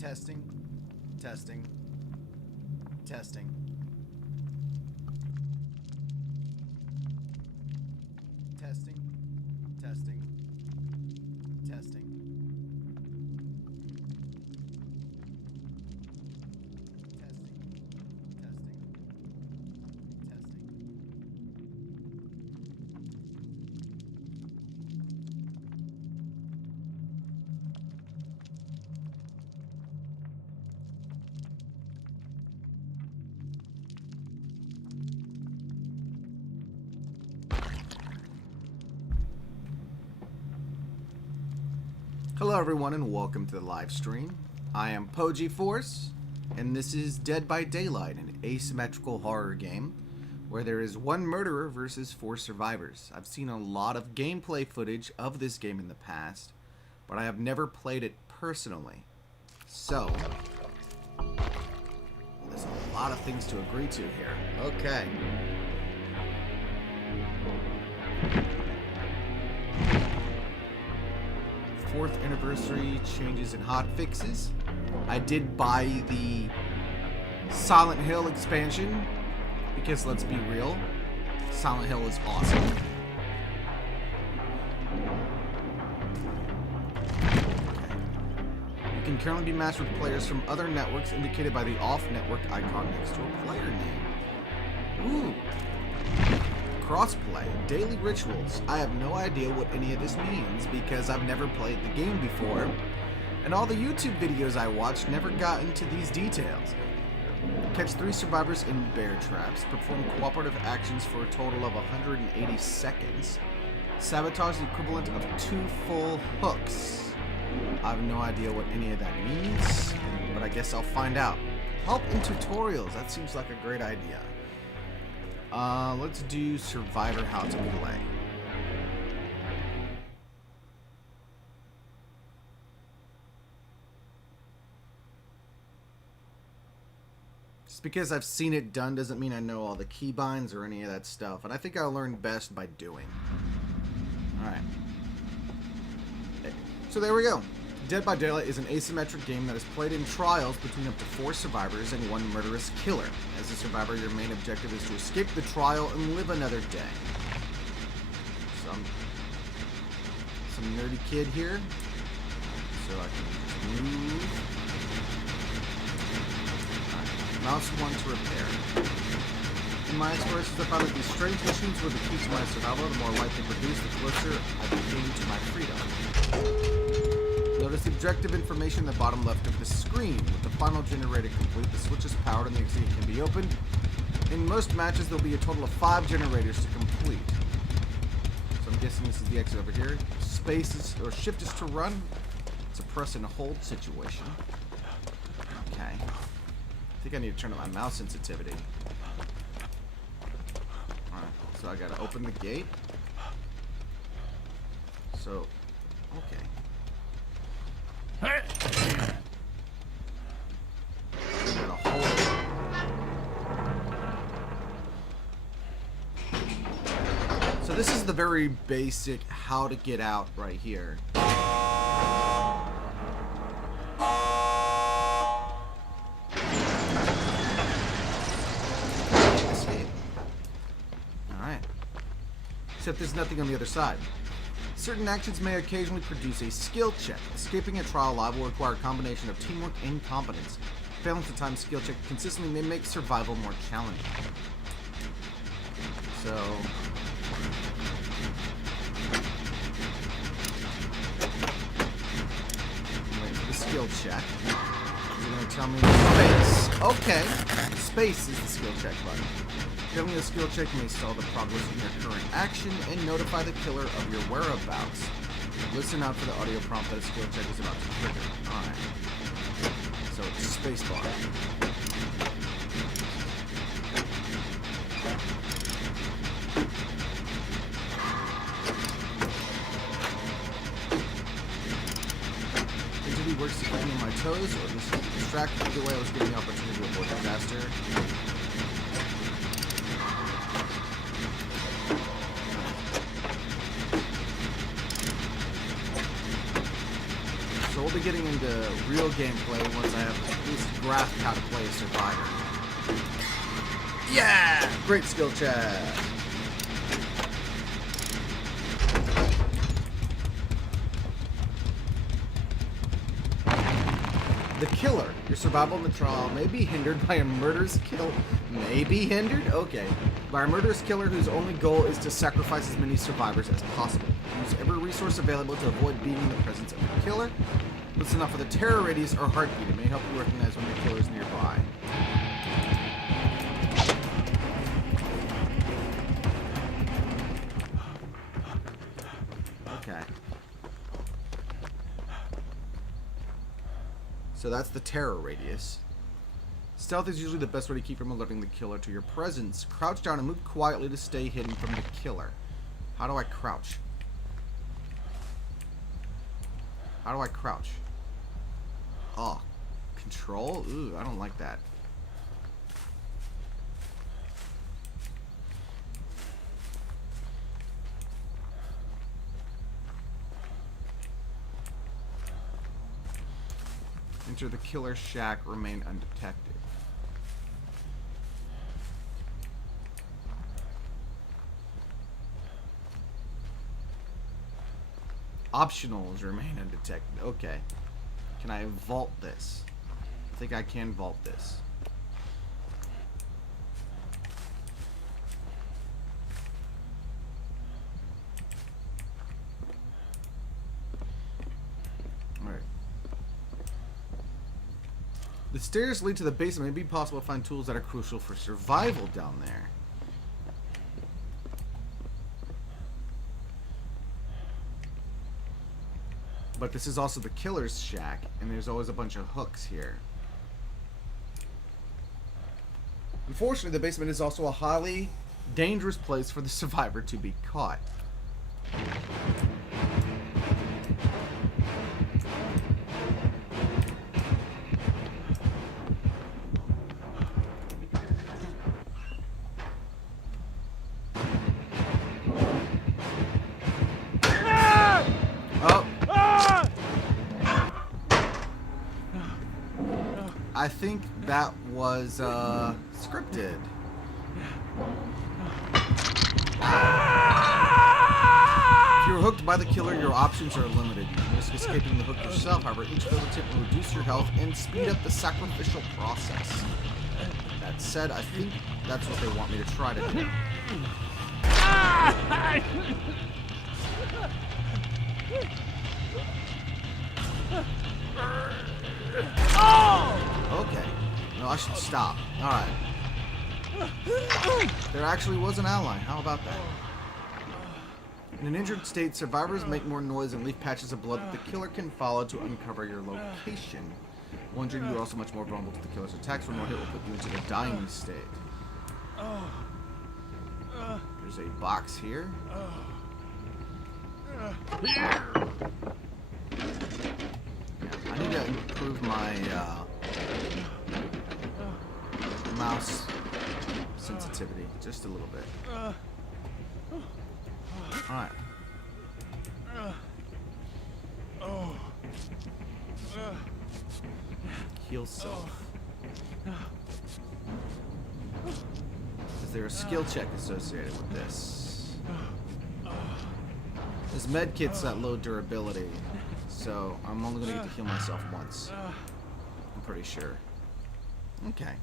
Testing, testing, testing. Testing, testing, testing. Hello everyone and welcome to the live stream. I am Poji Force, and this is Dead by Daylight, an asymmetrical horror game where there is one murderer versus 4 survivors. I've seen a lot of gameplay footage of this game in the past, but I have never played it personally. So, there's a lot of things to agree to here. Okay. Fourth anniversary changes and hot fixes. I did buy the Silent Hill expansion because let's be real, Silent Hill is awesome. You can currently be matched with players from other networks indicated by the off-network icon next to a player name. Ooh. Crossplay, daily rituals. I have no idea what any of this means because I've never played the game before, and all the YouTube videos I watched never got into these details. Catch 3 survivors in bear traps, perform cooperative actions for a total of 180 seconds, sabotage the equivalent of 2 full hooks. I have no idea what any of that means, but I guess I'll find out. Help in tutorials, that seems like a great idea. Let's do Survivor How to Play. Just because I've seen it done doesn't mean I know all the keybinds or any of that stuff, and I think I'll learn best by doing. Alright. So there we go. Dead by Daylight is an asymmetric game that is played in trials between up to 4 survivors and 1 murderous killer. As a survivor, your main objective is to escape the trial and live another day. Some nerdy kid here. So I can move. Right. Mouse 1 to repair. In my explorations, I found that these strange machines were the key to my survival. The more light they produce, the closer I became to my freedom. Notice the objective information in the bottom left of the screen. With the final generator complete, the switch is powered and the exit can be opened. In most matches, there will be a total of 5 generators to complete. So I'm guessing this is the exit over here. Space is, or shift is to run. It's a press and hold situation. Okay. I think I need to turn up my mouse sensitivity. Alright, so I gotta open the gate. So, okay. So this is the very basic how to get out right here. Escape. Alright. Except there's nothing on the other side. Certain actions may occasionally produce a skill check. Escaping a trial live will require a combination of teamwork and competence. Failing to time skill check consistently may make survival more challenging. So... wait for the skill check. You're going to tell me space. Okay. Space is the skill check button. Failing the skill check may stall the progress in your current action and notify the killer of your whereabouts. Listen out for the audio prompt that a skill check is about to trigger. Alright. So it's spacebar. Entity works to keep me on my toes or distract me. Either way, I was given the opportunity to avoid disaster. So we'll be getting into real gameplay once I have at least grasped how to play a survivor. Yeah! Great skill check! The killer. Your survival in the trial may be hindered by a murderous kill. May be hindered? Okay. By a murderous killer whose only goal is to sacrifice as many survivors as possible. Use every resource available to avoid being in the presence of the killer. Listen out for the terror radius or heartbeat. It may help you recognize when the killer is nearby. Okay. So that's the terror radius. Stealth is usually the best way to keep from alerting the killer to your presence. Crouch down and move quietly to stay hidden from the killer. How do I crouch? How do I crouch? Oh, control? Ooh, I don't like that. enter the killer shack, remain undetected. Optionals remain undetected. Okay. Can I vault this? I think I can vault this. Alright. The stairs lead to the basement. It may be possible to find tools that are crucial for survival down there. But this is also the killer's shack, and there's always a bunch of hooks here. Unfortunately, the basement is also a highly dangerous place for the survivor to be caught. I think that was scripted. If you're hooked by the killer, your options are limited. You can risk escaping the hook yourself. However, each failed attempt will reduce your health and speed up the sacrificial process. That said, I think that's what they want me to try to do. Okay. No, I should stop. Alright. There actually was an ally. How about that? In an injured state, survivors make more noise and leave patches of blood that the killer can follow to uncover your location. While injured, you are also much more vulnerable to the killer's attacks. One more hit will put you into the dying state. There's a box here. I need to improve my mouse sensitivity just a little bit. Alright. Heal self. Is there a skill check associated with this? There's med kits that low durability, so I'm only going to get to heal myself once. I'm pretty sure. Okay.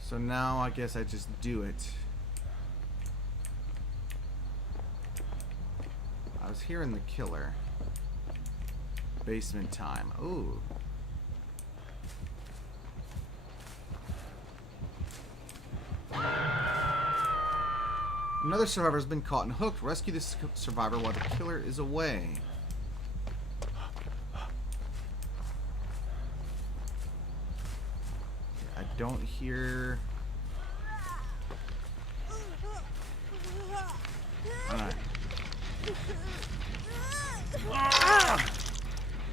So now I guess I just do it. I was hearing the killer. Basement time. Ooh. Another survivor has been caught and hooked. Rescue this survivor while the killer is away. I don't hear... Alright.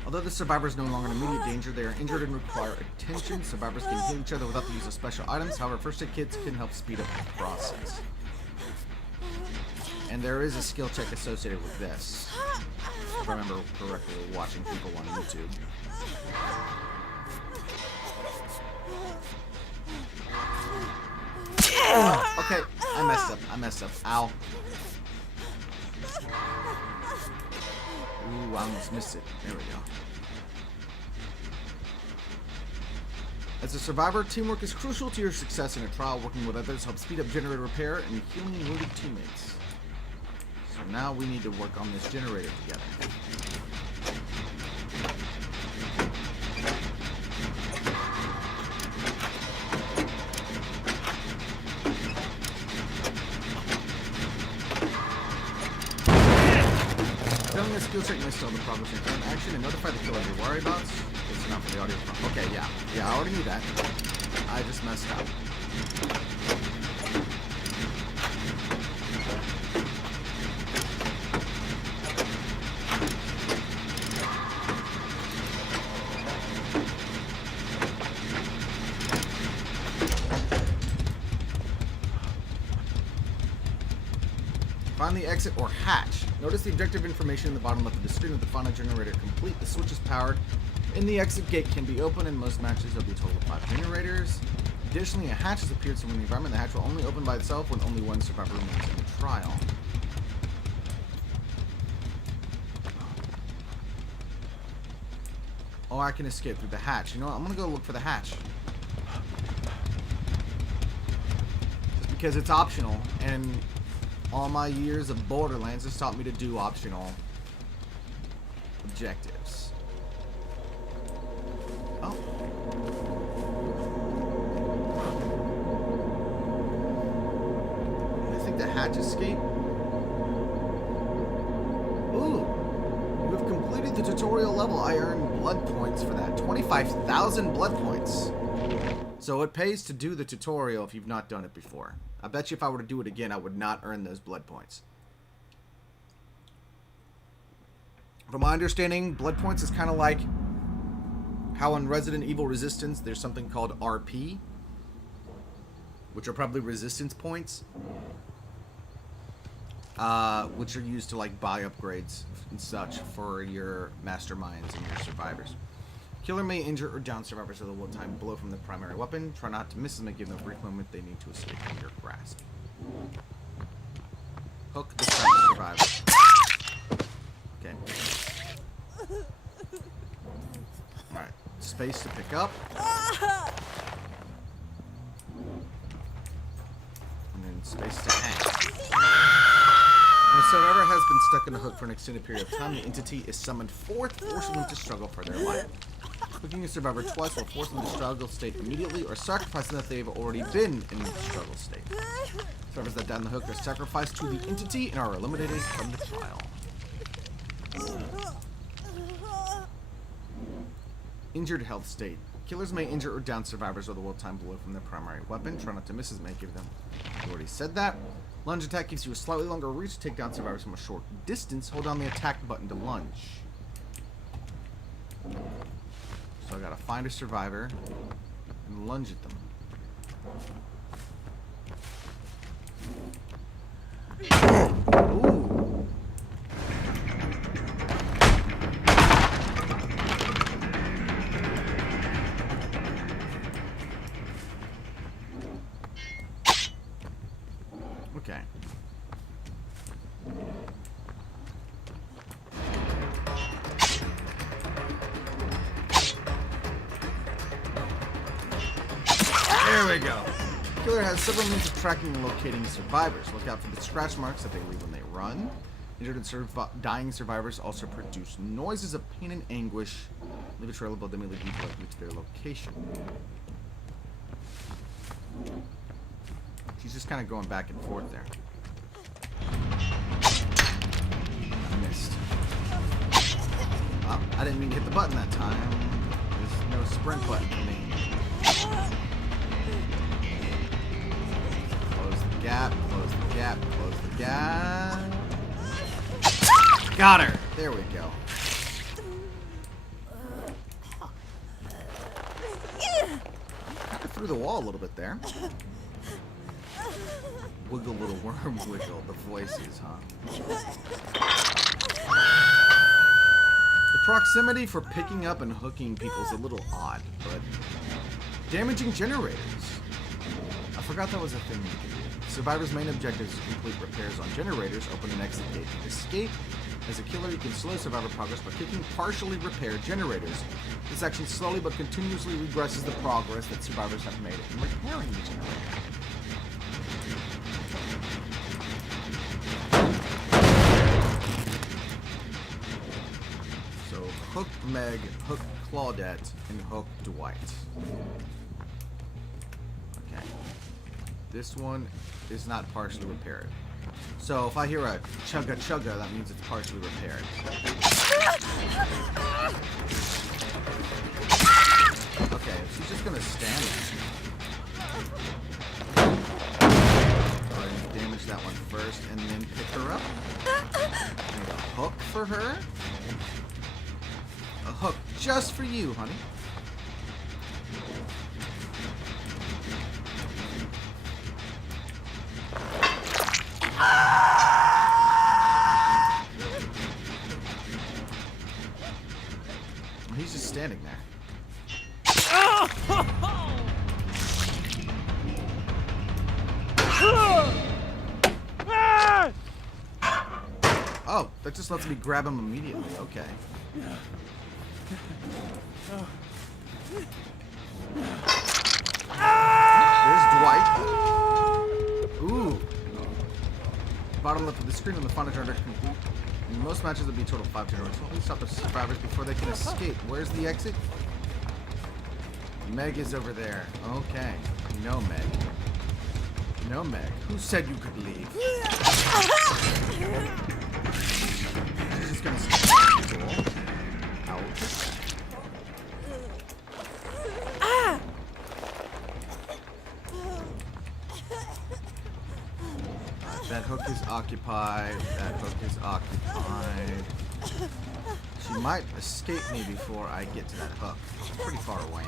Although the survivor is no longer in immediate danger, they are injured and require attention. Survivors can heal each other without the use of special items. However, first aid kits can help speed up the process. And there is a skill check associated with this. If I remember correctly, watching people on YouTube. Okay, I messed up. Ow. Ooh, I almost missed it. There we go. As a survivor, teamwork is crucial to your success in a trial. Working with others helps speed up generator repair and healing wounded teammates. So now we need to work on this generator together. Failing a skill check may stall the progress in current action and notify the killer of your whereabouts. Listen out for the audio. Okay, yeah. Yeah, I already knew that. I just messed up. Find the exit or hatch. Notice the objective information in the bottom left of the screen with the fauna generator complete. The switch is powered, and the exit gate can be opened. In most matches, there'll be a total of 5 generators. Additionally, a hatch has appeared somewhere in the environment. The hatch will only open by itself when only one survivor remains in the trial. Oh, I can escape through the hatch. You know what? I'm going to go look for the hatch. Just because it's optional, and all my years of Borderlands has taught me to do optional objectives. Oh. I think the hatch escape. Ooh. You have completed the tutorial level. I earned blood points for that. 25,000 blood points. So it pays to do the tutorial if you've not done it before. I bet you if I were to do it again, I would not earn those blood points. From my understanding, blood points is kind of like how in Resident Evil Resistance, there's something called RP, which are probably resistance points, which are used to like buy upgrades and such for your masterminds and your survivors. Killer may injure or down survivors at a one-time blow from the primary weapon. Try not to miss them and give them a brief moment they need to escape from your grasp. Hook the survivor. Okay. Alright. Space to pick up. And then space to hang. When a survivor has been stuck in a hook for an extended period of time, the entity is summoned forth, forcing them to struggle for their life. Hooking a survivor twice will force them to struggle state immediately, or sacrificing that they've already been in the struggle state. Survivors that down the hook are sacrificed to the entity and are eliminated from the trial. Injured health state. Killers may injure or down survivors with a one-time blow from their primary weapon. Try not to miss as may give them. I already said that. Lunge attack gives you a slightly longer reach to take down survivors from a short distance. Hold down the attack button to lunge. So I gotta find a survivor and lunge at them. Ooh. Okay. There we go. Killer has several means of tracking and locating survivors. Look out for the scratch marks that they leave when they run. Injured and dying survivors also produce noises of pain and anguish. Leave a trail above them and lead people to their location. She's just kind of going back and forth there. I missed. Oh, I didn't mean to hit the button that time. There's no sprint button for me. Close the gap, close the gap, close the gap. Got her! There we go. Kind of through the wall a little bit there. Wiggle, little worm, wiggle. The voices, huh? The proximity for picking up and hooking people is a little odd, but damaging generators. I forgot that was a thing. Survivor's main objective is to complete repairs on generators, open an exit gate, and escape. As a killer, you can slow survivor progress by kicking partially repaired generators. This action slowly but continuously regresses the progress that survivors have made in repairing the generator. So, hook Meg, hook Claudette, and hook Dwight. Okay. This one is not partially repaired. So if I hear a chugga chugga, that means it's partially repaired. Okay, she's just gonna stand there. Go ahead and damage that one first and then pick her up. Need a hook for her. A hook just for you, honey. he's just standing there. Oh, that just lets me grab him immediately. Okay. There's Dwight. Ooh. Bottom left of the screen on the final turn complete. In most matches, it'll be a total of 5 turns. Please stop the survivors before they can escape. Where's the exit? Meg is over there. Okay. No Meg. No Meg. Who said you could leave? She's just gonna stay. Cool. Ouch. That hook is occupied. That hook is occupied. She might escape me before I get to that hook. She's pretty far away.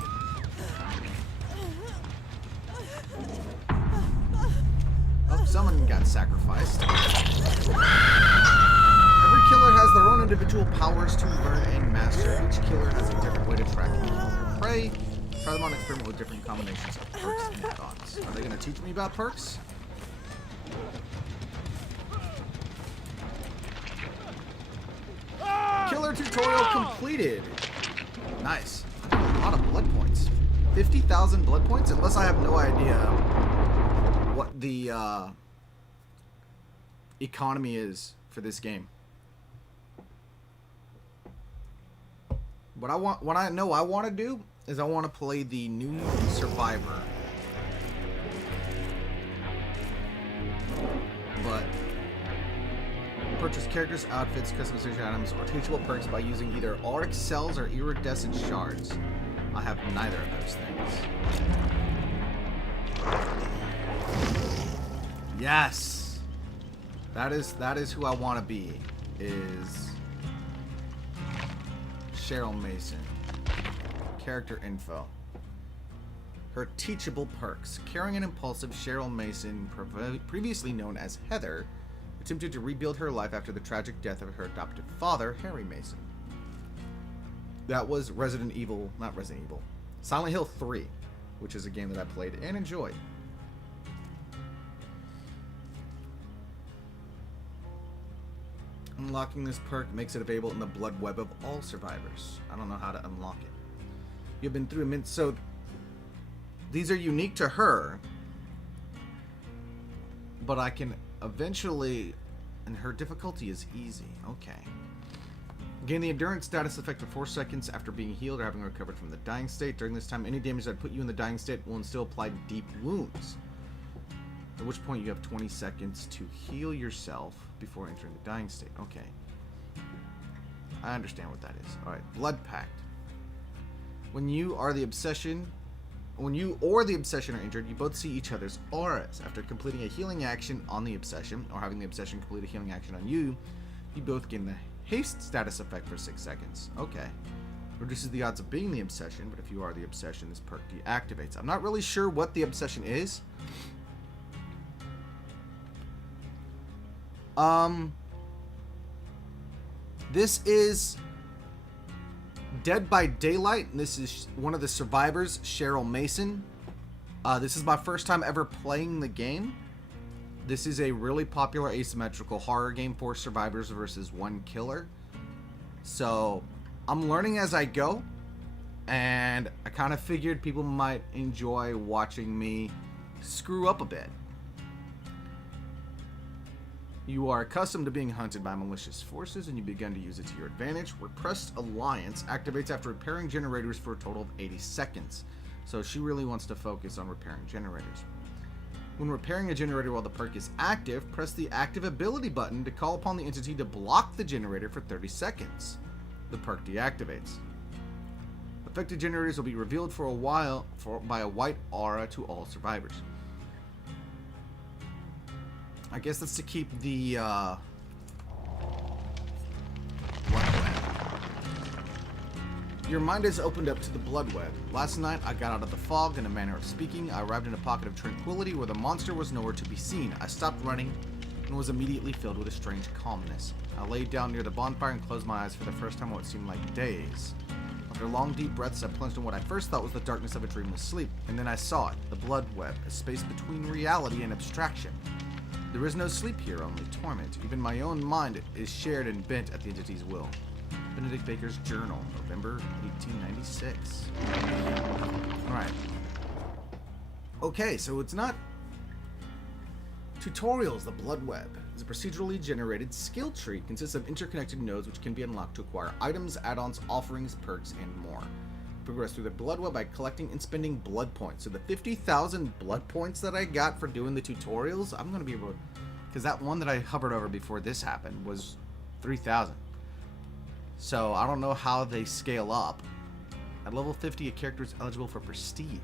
Oh, someone got sacrificed. Every killer has their own individual powers to learn and master. Each killer has a different way to track and kill their prey. Try them on experiment with different combinations of perks and add-ons. Are they going to teach me about perks? Killer tutorial completed. Nice. A lot of blood points. 50,000 blood points? Unless I have no idea what the economy is for this game. What I want to do is I want to play the new Survivor. But purchase characters, outfits, customization items, or teachable perks by using either Auric cells or iridescent shards. I have neither of those things. Yes, that is who I want to be. Is Cheryl Mason. Character info. Her teachable perks. Caring and impulsive Cheryl Mason, previously known as Heather, attempted to rebuild her life after the tragic death of her adopted father, Harry Mason. That was Silent Hill 3, which is a game that I played and enjoyed. Unlocking this perk makes it available in the blood web of all survivors. I don't know how to unlock it. You've been through immense, so these are unique to her, but I can eventually, and her difficulty is easy. Okay. Gain the endurance status effect for 4 seconds after being healed or having recovered from the dying state. During this time, any damage that put you in the dying state will still apply deep wounds. At which point you have 20 seconds to heal yourself before entering the dying state. Okay. I understand what that is. Alright, Blood Pact. When you or the Obsession are injured, you both see each other's auras. After completing a healing action on the Obsession, or having the Obsession complete a healing action on you, you both gain the haste status effect for 6 seconds. Okay. Reduces the odds of being the Obsession, but if you are the Obsession, this perk deactivates. I'm not really sure what the Obsession is. This is Dead by Daylight, and this is one of the survivors, Cheryl Mason. This is my first time ever playing the game. This is a really popular asymmetrical horror game, 4 survivors versus 1 killer. So, I'm learning as I go, and I kind of figured people might enjoy watching me screw up a bit. You are accustomed to being hunted by malicious forces, and you begin to use it to your advantage. Repressed Alliance activates after repairing generators for a total of 80 seconds. So she really wants to focus on repairing generators. When repairing a generator while the perk is active, press the active ability button to call upon the entity to block the generator for 30 seconds. The perk deactivates. Affected generators will be revealed for a while by a white aura to all survivors. I guess that's to keep the blood web. Your mind is opened up to the blood web. Last night, I got out of the fog, in a manner of speaking. I arrived in a pocket of tranquility where the monster was nowhere to be seen. I stopped running and was immediately filled with a strange calmness. I laid down near the bonfire and closed my eyes for the first time in what seemed like days. I After long, deep breaths, I plunged in what I first thought was the darkness of a dreamless sleep, and then I saw it, the blood web, a space between reality and abstraction. There is no sleep here, only torment. Even my own mind is shared and bent at the entity's will. Benedict Baker's Journal, November 1896. Alright. Okay, so it's not... Tutorials, the blood web, is a procedurally generated skill tree. Consists of interconnected nodes which can be unlocked to acquire items, add-ons, offerings, perks, and more. Progress through the blood web by collecting and spending blood points. So the 50,000 blood points that I got for doing the tutorials, I'm going to be able to... Because that one that I hovered over before this happened was 3,000. So I don't know how they scale up. At level 50, a character is eligible for prestige.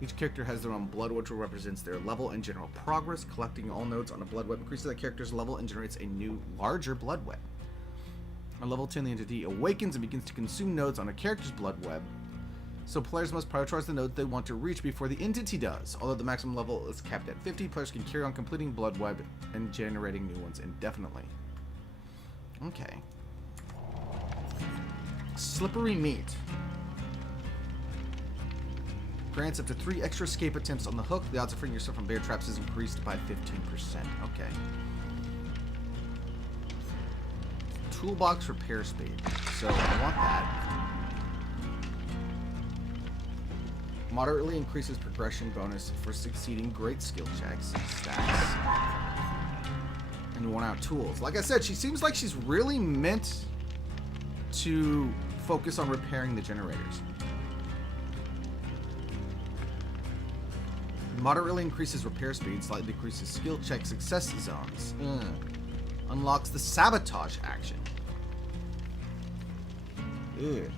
Each character has their own blood, which represents their level and general progress. Collecting all nodes on a blood web increases that character's level and generates a new, larger blood web. At level 10, the entity awakens and begins to consume nodes on a character's blood web. So players must prioritize the nodes they want to reach before the entity does. Although the maximum level is capped at 50, players can carry on completing blood web and generating new ones indefinitely. Okay. Slippery meat. Grants up to 3 extra escape attempts on the hook. The odds of freeing yourself from bear traps is increased by 15%. Okay. Toolbox repair speed. So I want that. Moderately increases progression bonus for succeeding great skill checks and stacks. And worn out tools. Like I said, she seems like she's really meant to focus on repairing the generators. Moderately increases repair speed, slightly decreases skill check success zones. Unlocks the sabotage action. Ugh.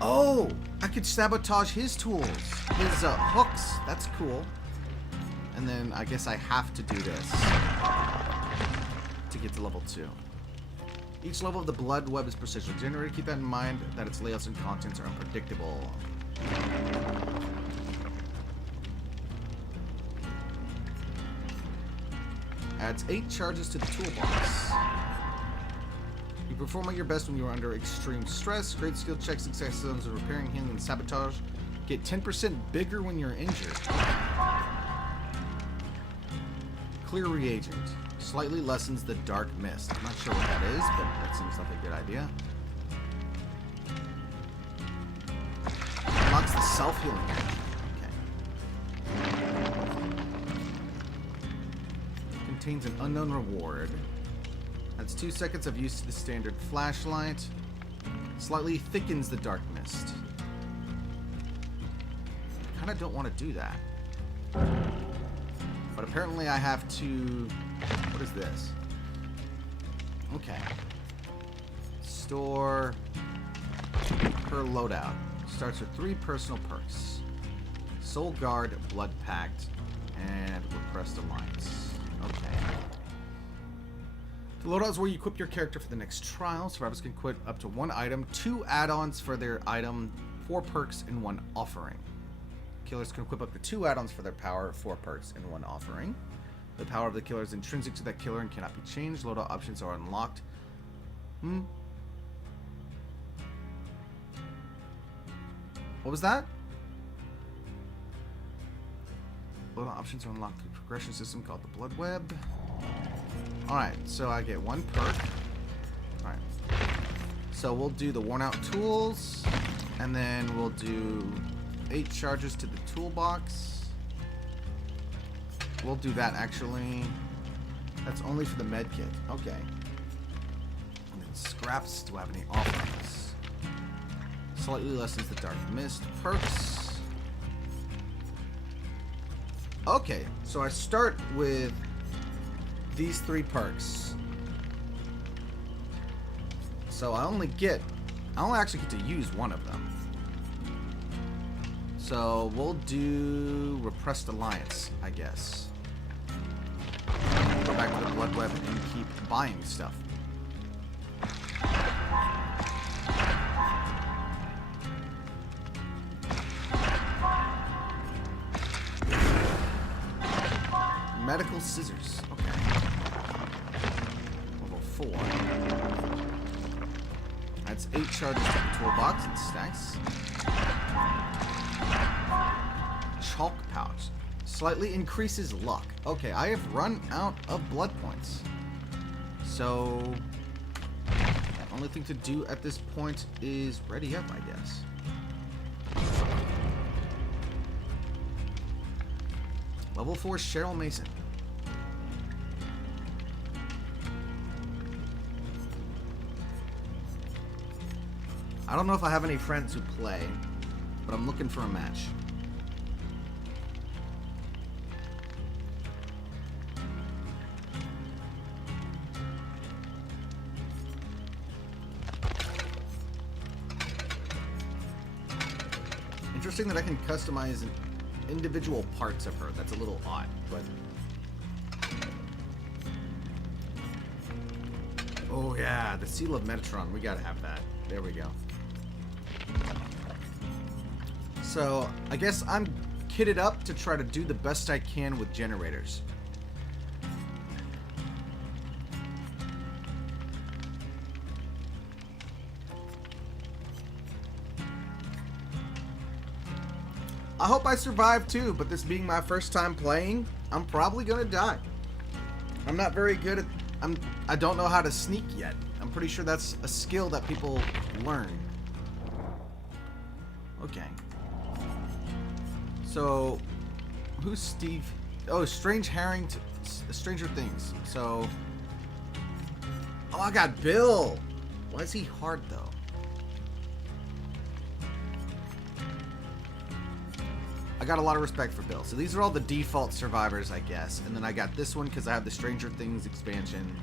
Oh! I could sabotage his tools. His hooks. That's cool. And then I guess I have to do this to get to level 2. Each level of the blood web is procedurally generated. Keep that in mind that its layouts and contents are unpredictable. Adds 8 charges to the toolbox. You perform at your best when you are under extreme stress. Great skill check success zones of repairing, healing, and sabotage. Get 10% bigger when you're injured. Clear reagent. Slightly lessens the dark mist. I'm not sure what that is, but that seems like a good idea. Unlocks the self-healing action. Contains an unknown reward. Adds 2 seconds of use to the standard flashlight. Slightly thickens the dark mist. I kind of don't want to do that. But apparently I have to... What is this? Okay. Store per loadout. Starts with 3 personal perks. Soul Guard, Blood Pact, and Repressed Alliance. Okay. The loadouts where you equip your character for the next trial. Survivors can equip up to 1 item, 2 add-ons for their item, 4 perks, and 1 offering. Killers can equip up to 2 add-ons for their power, 4 perks, and 1 offering. The power of the killer is intrinsic to that killer and cannot be changed. Loadout options are unlocked. What was that? Loadout options are unlocked through a progression system called the Blood Web. Alright, so I get 1 perk. Alright. So we'll do the worn out tools, and then we'll do 8 charges to the toolbox. We'll do that actually. That's only for the med kit. Okay. And then scraps. Do I have any offerings? Slightly lessens the dark mist. Perks. Okay, so I start with these 3 perks. So I only actually get to use 1 of them. So we'll do Repressed Alliance, I guess. Go back to the Blood Web and keep buying stuff. Medical scissors. Okay. Level 4. Adds Adds 8 charges to the toolbox. It's nice. Chalk pouch. Slightly increases luck. Okay, I have run out of blood points. So, the only thing to do at this point is ready up, I guess. Level 4 Cheryl Mason. I don't know if I have any friends who play, but I'm looking for a match. Interesting that I can customize individual parts of her. That's a little odd, but... Oh yeah, the Seal of Metatron. We gotta have that. There we go. So, I guess I'm kitted up to try to do the best I can with generators. I hope I survive too, but this being my first time playing, I'm probably gonna die. I'm not very good at... I don't know how to sneak yet. I'm pretty sure that's a skill that people learn. Okay. So, who's Steve? Oh, Strange Harrington, Stranger Things. So, oh, I got Bill. Why is he hard though? I got a lot of respect for Bill. So these are all the default survivors, I guess. And then I got this one because I have the Stranger Things expansion,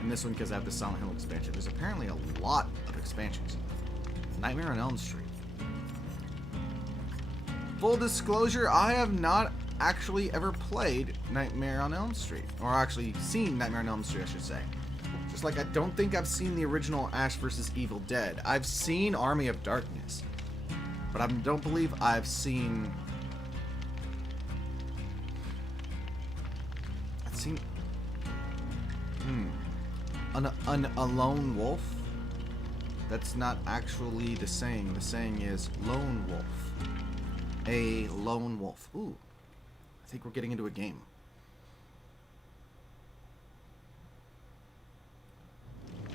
and this one because I have the Silent Hill expansion. There's apparently a lot of expansions. Nightmare on Elm Street. Full disclosure, I have not actually ever played Nightmare on Elm Street. Or actually seen Nightmare on Elm Street, I should say. Just like I don't think I've seen the original Ash vs. Evil Dead. I've seen Army of Darkness. But I don't believe I've seen... I've seen... A lone wolf? That's not actually the saying. The saying is lone wolf. A lone wolf. Ooh. I think we're getting into a game.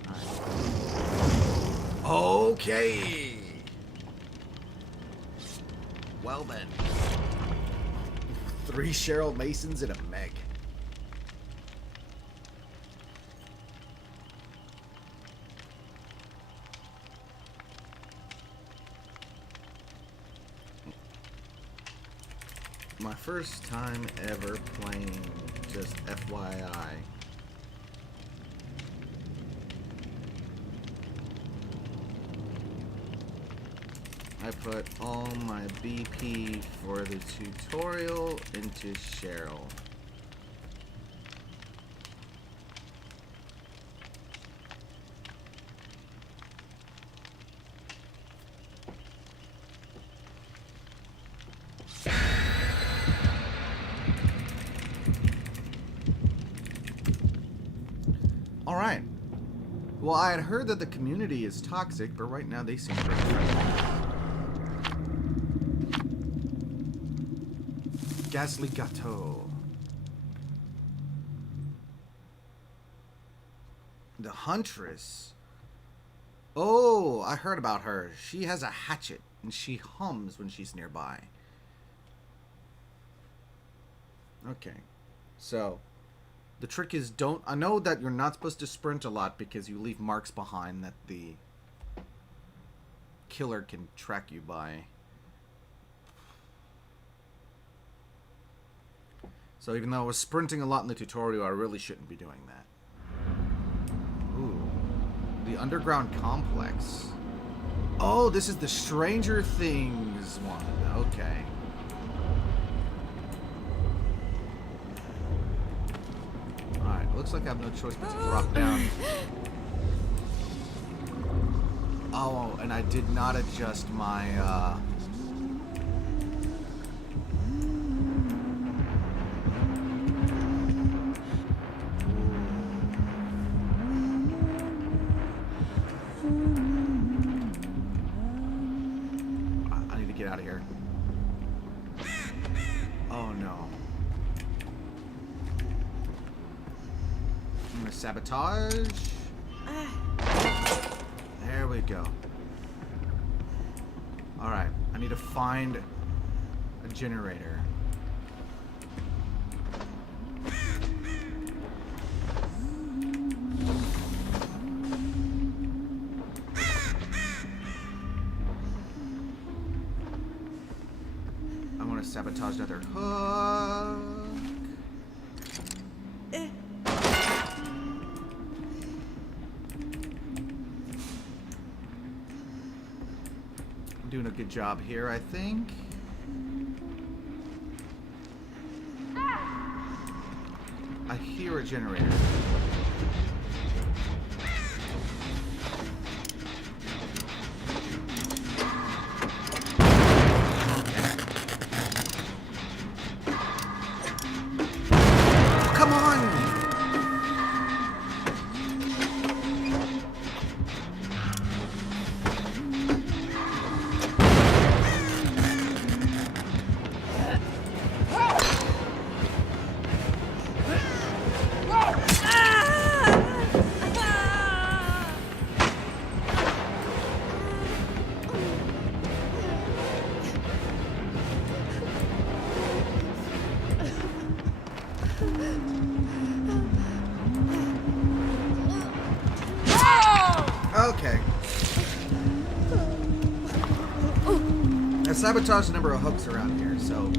Alright. Okay. Well then. 3 Cheryl Masons and a Meg. My first time ever playing, just FYI. I put all my BP for the tutorial into Cheryl. Alright. Well, I had heard that the community is toxic, but right now they seem pretty friendly. Ghastly Gateau. The Huntress. Oh, I heard about her. She has a hatchet, and she hums when she's nearby. Okay. So... the trick is don't... I know that you're not supposed to sprint a lot because you leave marks behind that the killer can track you by. So even though I was sprinting a lot in the tutorial, I really shouldn't be doing that. Ooh. The underground complex. Oh, this is the Stranger Things one. Okay. Alright, looks like I have no choice but to drop down. Oh, and I did not adjust my, Sabotage. There we go. Alright, I need to find a generator. I want to sabotage another hook. Doing a good job here, I think. I hear a generator. Come on! Okay. I sabotaged a number of hooks around here, so.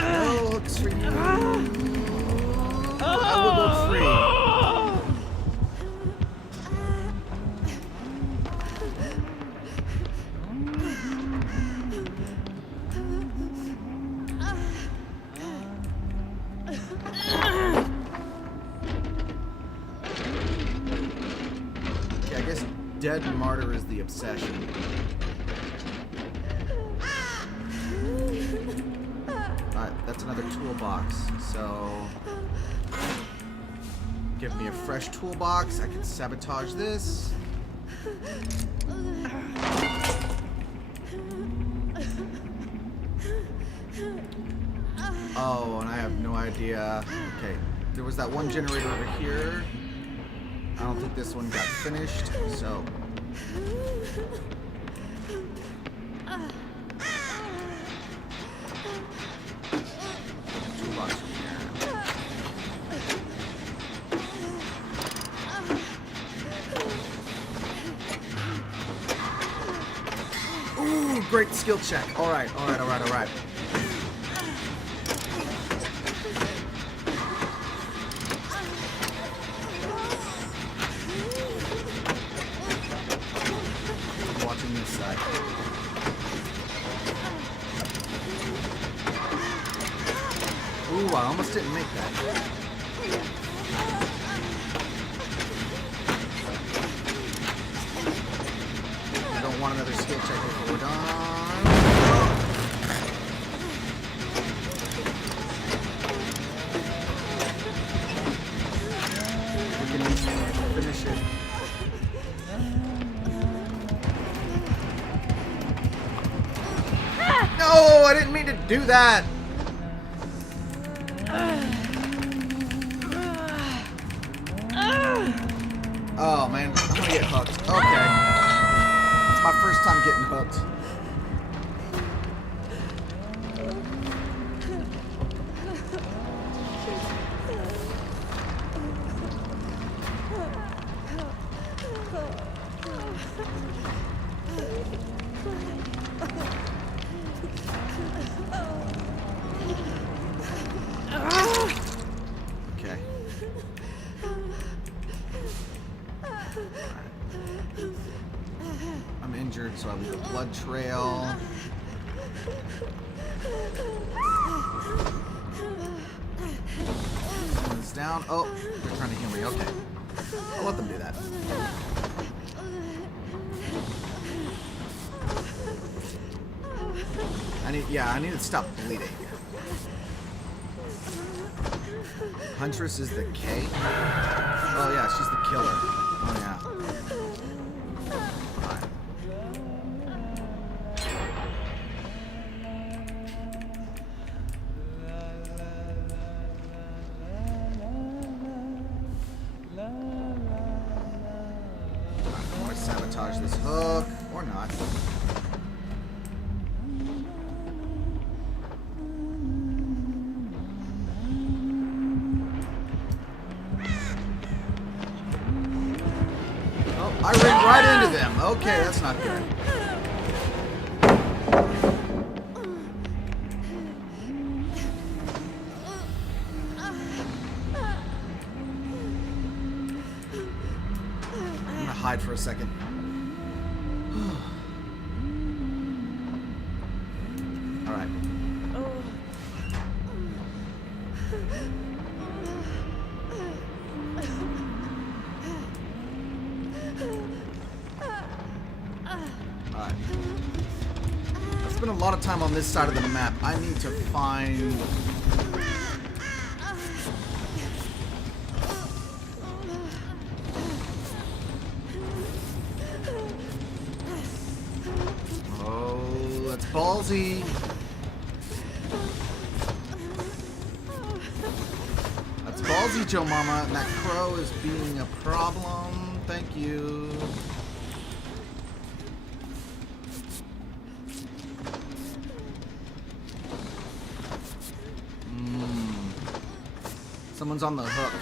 No hooks for you. I will go free. I guess dead martyr is the obsession. Alright, that's another toolbox. So give me a fresh toolbox. I can sabotage this. Oh, and I have no idea. Okay, there was that one generator over here. I don't think this one got finished, so. Toolbox from here. Ooh, great skill check. Alright, alright, alright, alright. Ooh, I almost didn't make that. I don't want another skill check before we're done. We can finish it. No, I didn't mean to do that. Oh man, I'm gonna get hooked. Okay. It's my first time getting hooked. Okay. I'm injured, so I leave a blood trail. Someone's down. Oh, they're trying to heal me. Okay. I'll let them do that. I need to stop bleeding. Huntress is the K? Oh yeah, she's the killer. Oh, yeah. Alright. I'm gonna sabotage this hook, or not. I ran right into them. Okay, that's not good. I'm gonna hide for a second. All right. Alright. I've spent a lot of time on this side of the map. I need to find... Oh, that's ballsy. That's ballsy, Joe Mama. And that crow is being a problem. Thank you. Someone's on the hook.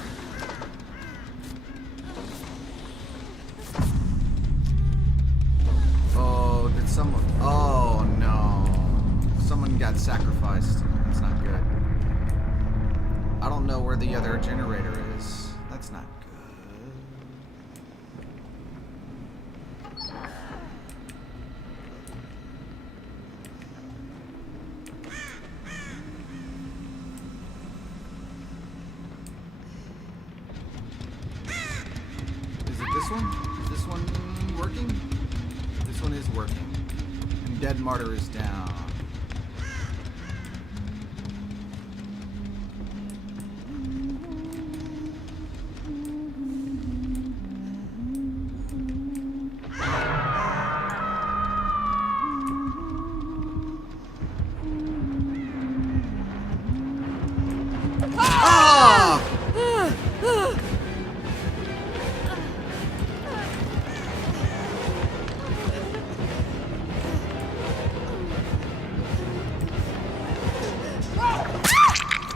Oh, did someone... Oh, no. Someone got sacrificed. That's not good. I don't know where the other generator is. That's not good. This one? Is this one working? This one is working. And Dead Martyr is down.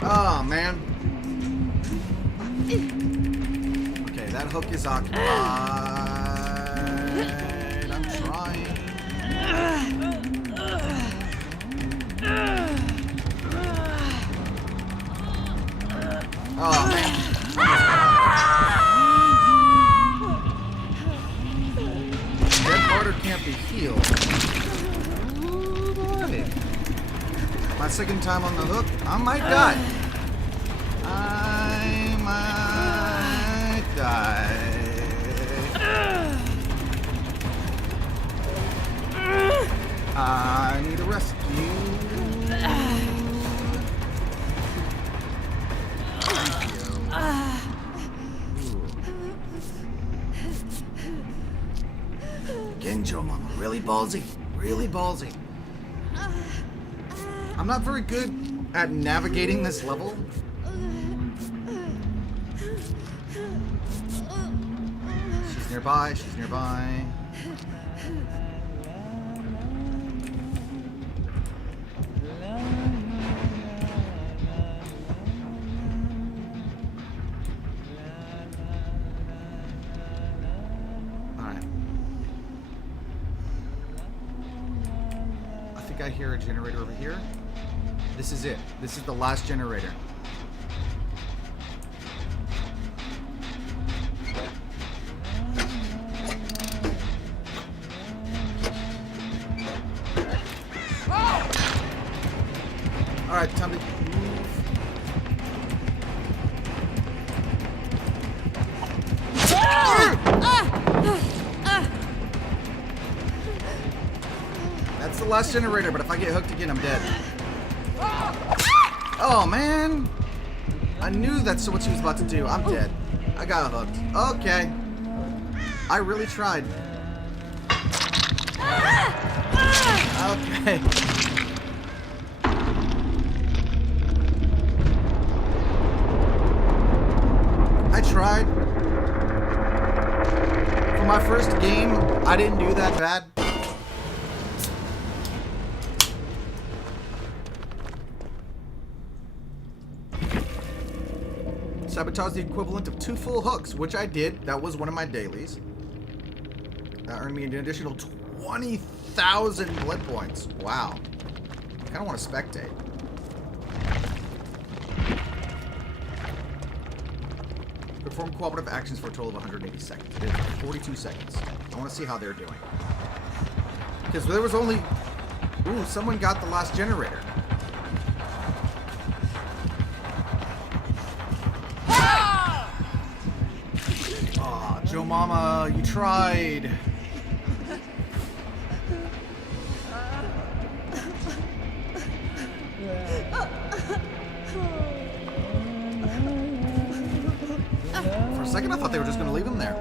Oh, man. Okay, that hook is occupied. I'm trying. Oh, man. Dead Martyr can't be healed. My second time on the hook, I might die. I might die. I need a rescue. Again, Joe Mama, really ballsy. Really ballsy. I'm not very good at navigating this level. She's nearby, she's nearby. Alright. I think I hear a generator over here. This is it. This is the last generator. Alright, time to move. That's the last generator, but if I get hooked again, I'm dead. Oh, man. I knew that's what she was about to do. I'm dead. I got hooked. Okay. I really tried. Okay. I tried. For my first game, I didn't do that bad. Sabotage the equivalent of 2 full hooks, which I did. That was one of my dailies. That earned me an additional 20,000 blood points. Wow. I kind of want to spectate. Perform cooperative actions for a total of 180 seconds. It is 42 seconds. I want to see how they're doing. Because there was only... Ooh, someone got the last generator. Joe Mama, you tried. For a second, I thought they were just going to leave him there.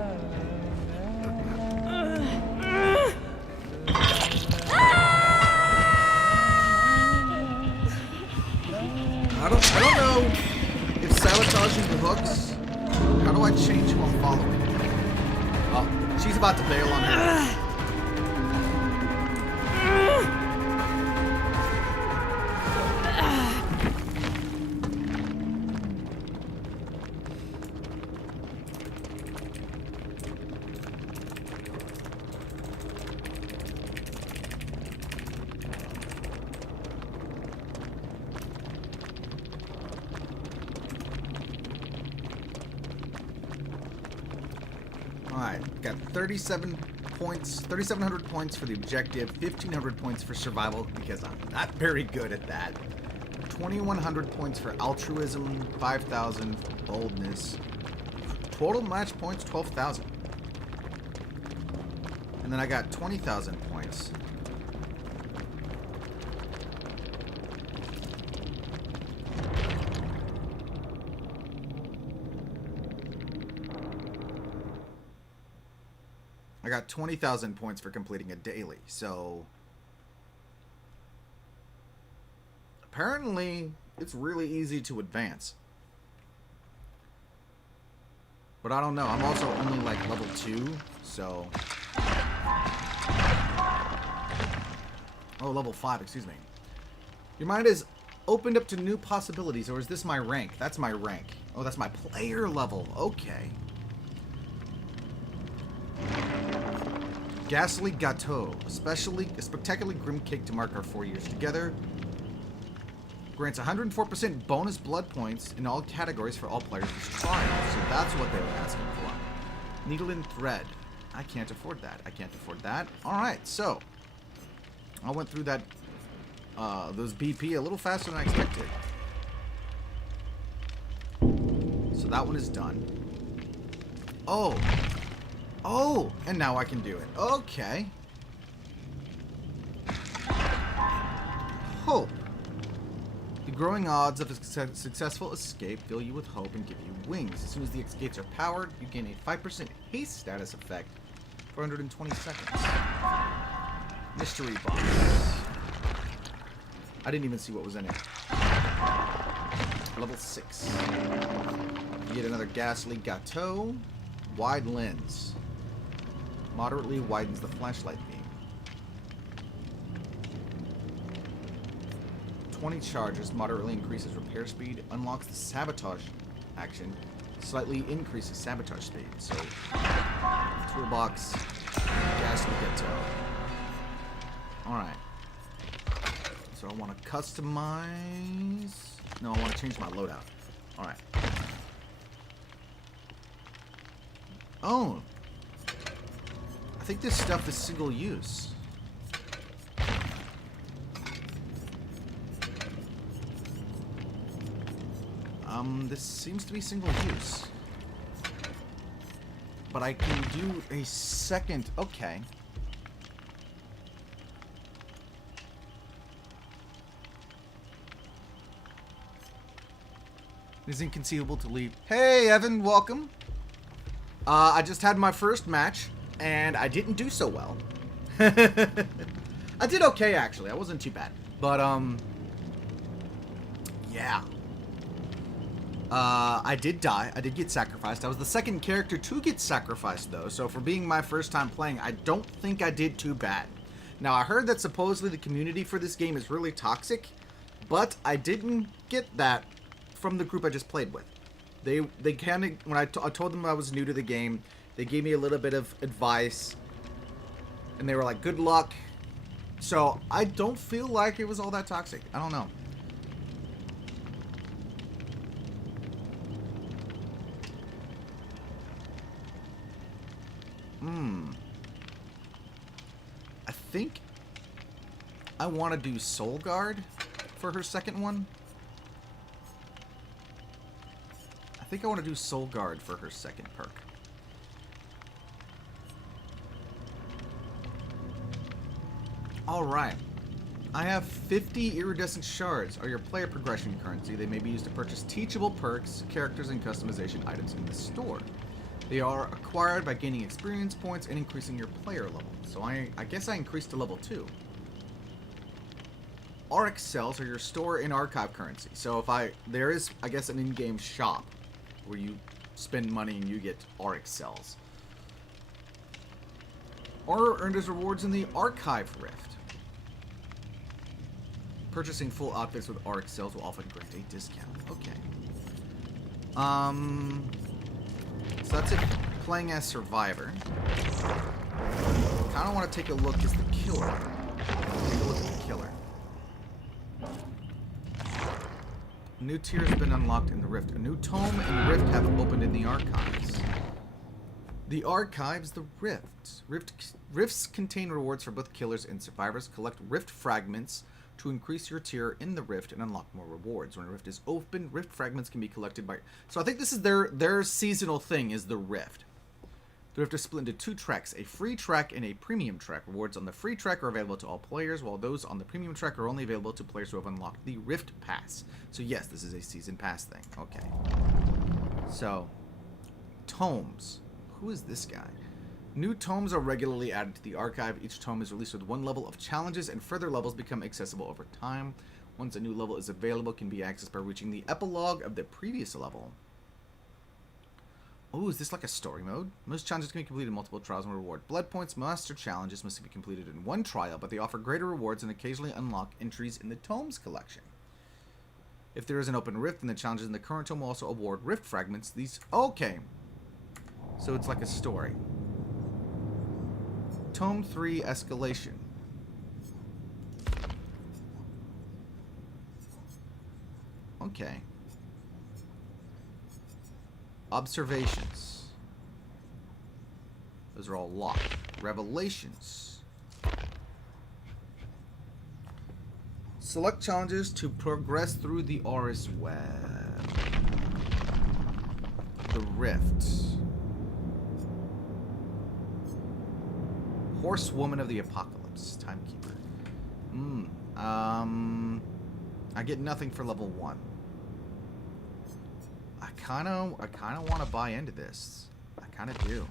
I don't know if sabotaging the hooks. How do I change who I'm following? Oh, she's about to bail on her. Alright, got 37 points, 3,700 points for the objective, 1,500 points for survival, because I'm not very good at that. 2,100 points for altruism, 5,000 for boldness. Total match points, 12,000. And then I got 20,000 points. I got 20,000 points for completing a daily, so apparently it's really easy to advance. But I don't know, I'm also only like level 2, so... Oh, level 5, excuse me. Your mind is opened up to new possibilities, or is this my rank? That's my rank. Oh, that's my player level, okay. Ghastly Gâteau, a spectacularly grim cake to mark our 4 years together. Grants 104% bonus blood points in all categories for all players this trial. So that's what they were asking for. Needle and thread. I can't afford that. I can't afford that. Alright, so I went through that those BP a little faster than I expected. So that one is done. Oh! Oh, and now I can do it. Okay. Hope. The growing odds of a successful escape fill you with hope and give you wings. As soon as the escapes are powered, you gain a 5% haste status effect for 120 seconds. Mystery box. I didn't even see what was in it. Level 6. You get another Ghastly Gâteau. Wide lens. Moderately widens the flashlight beam. 20 charges, moderately increases repair speed, unlocks the sabotage action, slightly increases sabotage speed. So, toolbox, Ghastly Gâteau. Alright. So I want to customize... No, I want to change my loadout. Alright. Oh! I think this stuff is single use. This seems to be single use. But I can do a second... Okay. It is inconceivable to leave... Hey, Evan, welcome. I just had my first match, and I didn't do so well. I did okay, actually. I wasn't too bad. But, yeah. I did die. I did get sacrificed. I was the second character to get sacrificed, though. So for being my first time playing, I don't think I did too bad. Now, I heard that supposedly the community for this game is really toxic, but I didn't get that from the group I just played with. They kind of, when I told them I was new to the game, they gave me a little bit of advice, and they were like, good luck. So I don't feel like it was all that toxic. I don't know. I think I want to do Soul Guard for her second one. I think I want to do Soul Guard for her second perk. Alright. I have 50 iridescent shards are your player progression currency. They may be used to purchase teachable perks, characters, and customization items in the store. They are acquired by gaining experience points and increasing your player level. So I guess I increased to level 2. RX cells are your store and archive currency. So if there is, I guess, an in-game shop where you spend money and you get RX cells. Or earned as rewards in the Archive Rift. Purchasing full outfits with RX cells will often grant a discount. Okay. So that's it. Playing as Survivor. Kind of want to take a look as the Killer. Take a look at the Killer. A new tier has been unlocked in the Rift. A new tome and Rift have opened in the Archives. The Archives, the Rift. Rifts contain rewards for both Killers and Survivors. Collect Rift fragments to increase your tier in the Rift and unlock more rewards. When a Rift is open, Rift fragments can be collected by... So I think this is their seasonal thing, is the Rift. The Rift is split into 2 tracks, a free track and a premium track. Rewards on the free track are available to all players, while those on the premium track are only available to players who have unlocked the Rift Pass. So yes, this is a season pass thing. Okay. So, tomes. Who is this guy? New tomes are regularly added to the archive. Each tome is released with 1 level of challenges, and further levels become accessible over time. Once a new level is available, it can be accessed by reaching the epilogue of the previous level. Oh, is this like a story mode? Most challenges can be completed in multiple trials and reward blood points. Master challenges must be completed in 1 trial, but they offer greater rewards and occasionally unlock entries in the tomes collection. If there is an open rift, then the challenges in the current tome will also award rift fragments. These... Okay. So it's like a story. Tome 3 Escalation. Okay. Observations. Those are all locked. Revelations. Select challenges to progress through the Auris Web. The Rift. Horsewoman of the Apocalypse. Timekeeper. I get nothing for level 1. I kind of want to buy into this. I kind of do.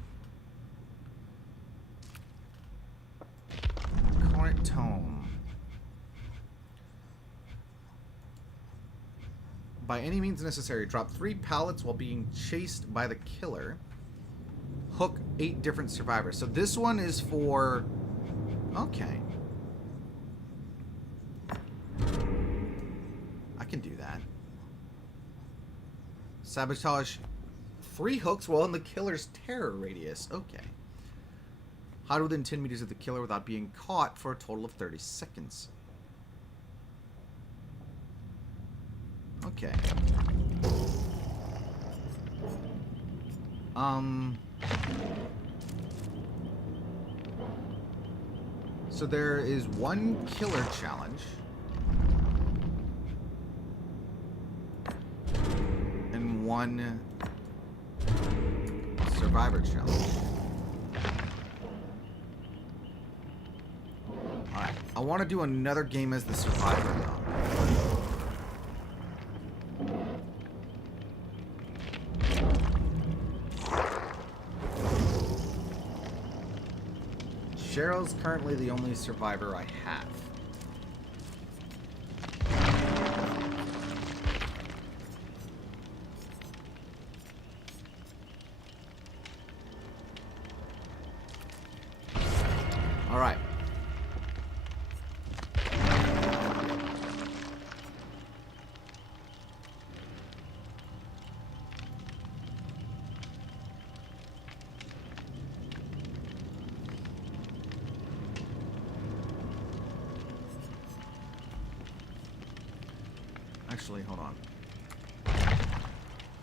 Current tome. By any means necessary, drop 3 pallets while being chased by the killer. Hook 8 different survivors. So this one is for... Okay. I can do that. Sabotage 3 hooks while in the killer's terror radius. Okay. Hide within 10 meters of the killer without being caught for a total of 30 seconds. Okay. So there is 1 killer challenge. And 1 survivor challenge. Alright, I want to do another game as the survivor though. Cheryl's currently the only survivor I have. All right. Actually, hold on.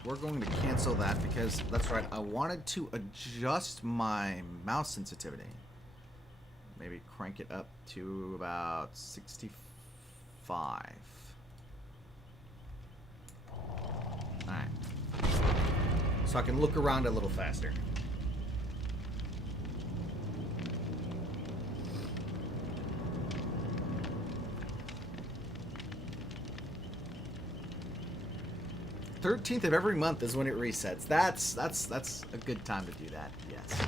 We're going to cancel that because, that's right, I wanted to adjust my mouse sensitivity. Maybe crank it up to about 65. Alright. So I can look around a little faster. '13th of every month is when it resets. That's a good time to do that. Yes.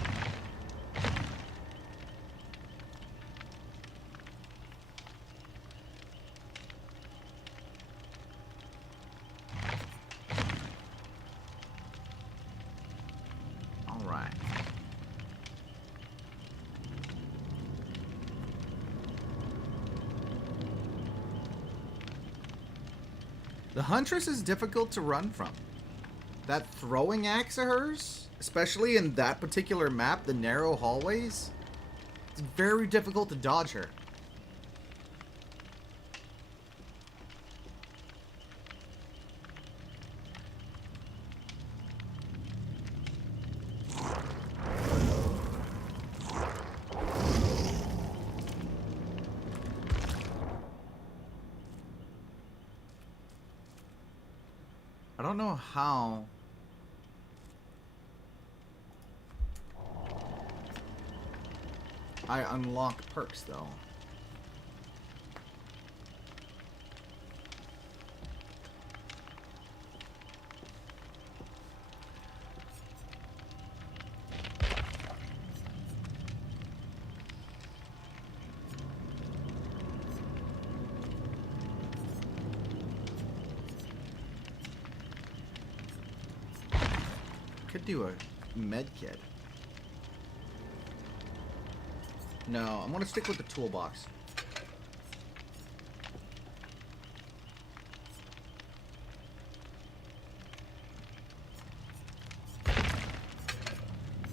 All right. The Huntress is difficult to run from. That throwing axe of hers, especially in that particular map, the narrow hallways, it's very difficult to dodge her. I don't know how. I unlock perks though. Could do a med kit. No, I'm gonna stick with the toolbox.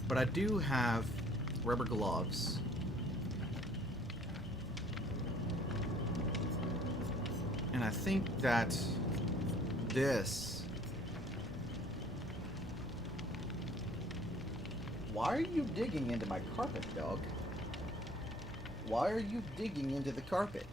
But I do have rubber gloves. And I think that this... Why are you digging into my carpet, dog? Why are you digging into the carpet?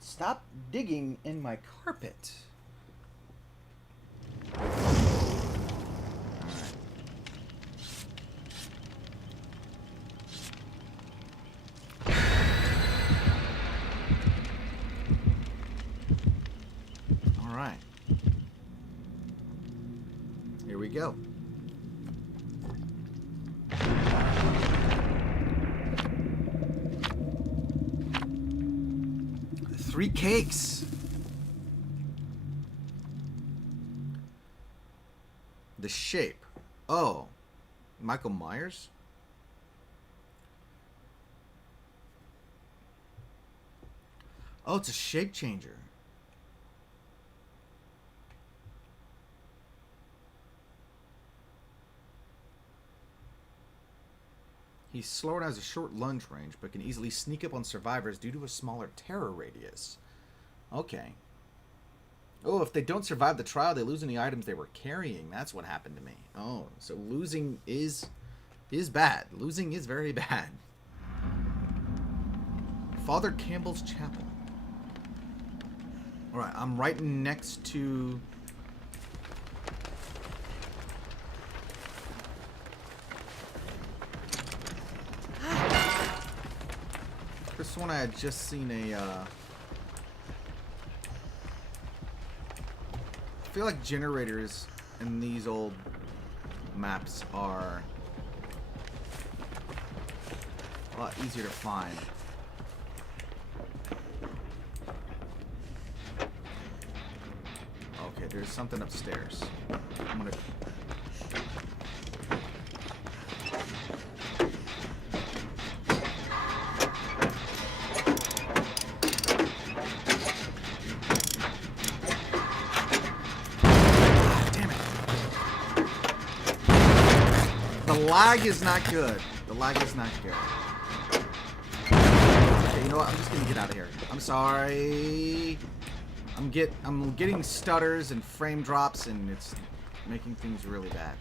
Stop digging in my carpet. Here we go. Three cakes. The shape. Oh. Michael Myers? Oh, it's a shape changer. He's slower and has a short lunge range, but can easily sneak up on survivors due to a smaller terror radius. Okay. Oh, if they don't survive the trial, they lose any items they were carrying. That's what happened to me. Oh, so losing is bad. Losing is very bad. Father Campbell's Chapel. Alright, I'm right next to... This one I had just seen a, I feel like generators in these old maps are a lot easier to find. Okay, there's something upstairs. I'm gonna... The lag is not good. The lag is not good. Okay, you know what? I'm just gonna get out of here. I'm sorry. I'm getting stutters and frame drops, and it's making things really bad.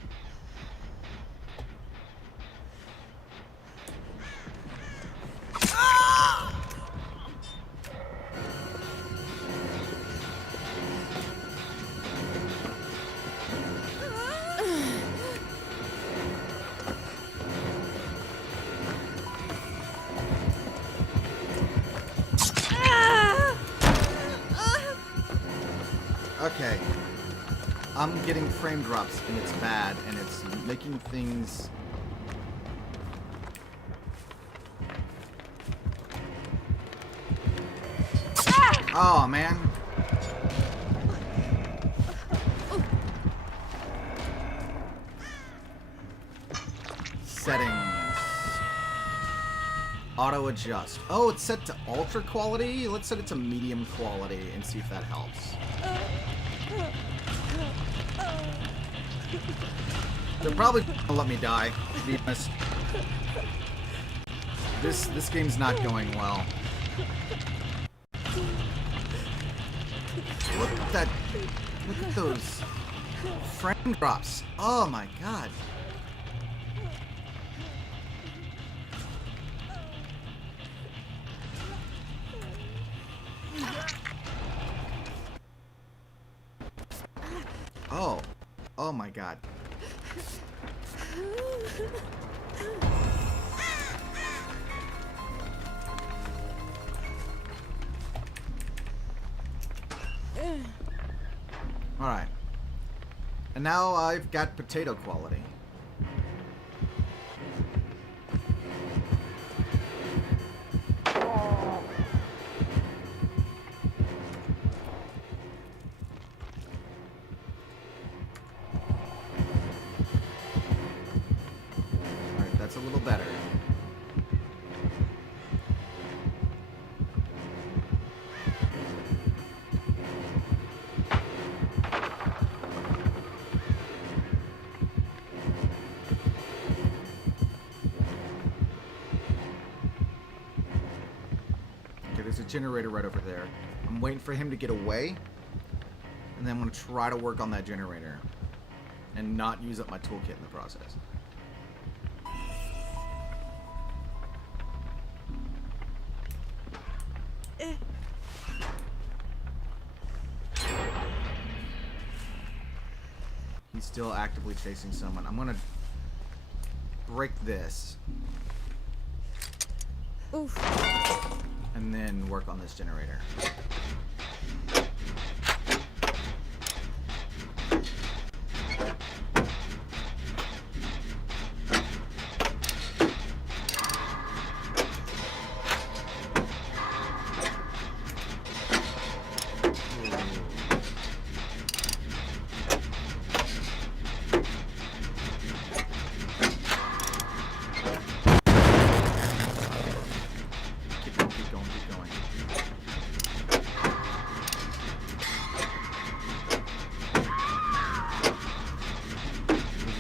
Okay, I'm getting frame drops and it's bad and it's making things... Oh, man. Settings. Auto adjust. Oh, it's set to ultra quality? Let's set it to medium quality and see if that helps. They're probably gonna let me die, to be honest. This game's not going well. Look at that. Look at those frame drops. Oh my god. Oh. Oh my god. Alright. And now I've got potato quality. Alright, that's a little better. There's a generator right over there. I'm waiting for him to get away, and then I'm going to try to work on that generator and not use up my toolkit in the process. He's still actively chasing someone. I'm going to break this. Oof. And then work on this generator.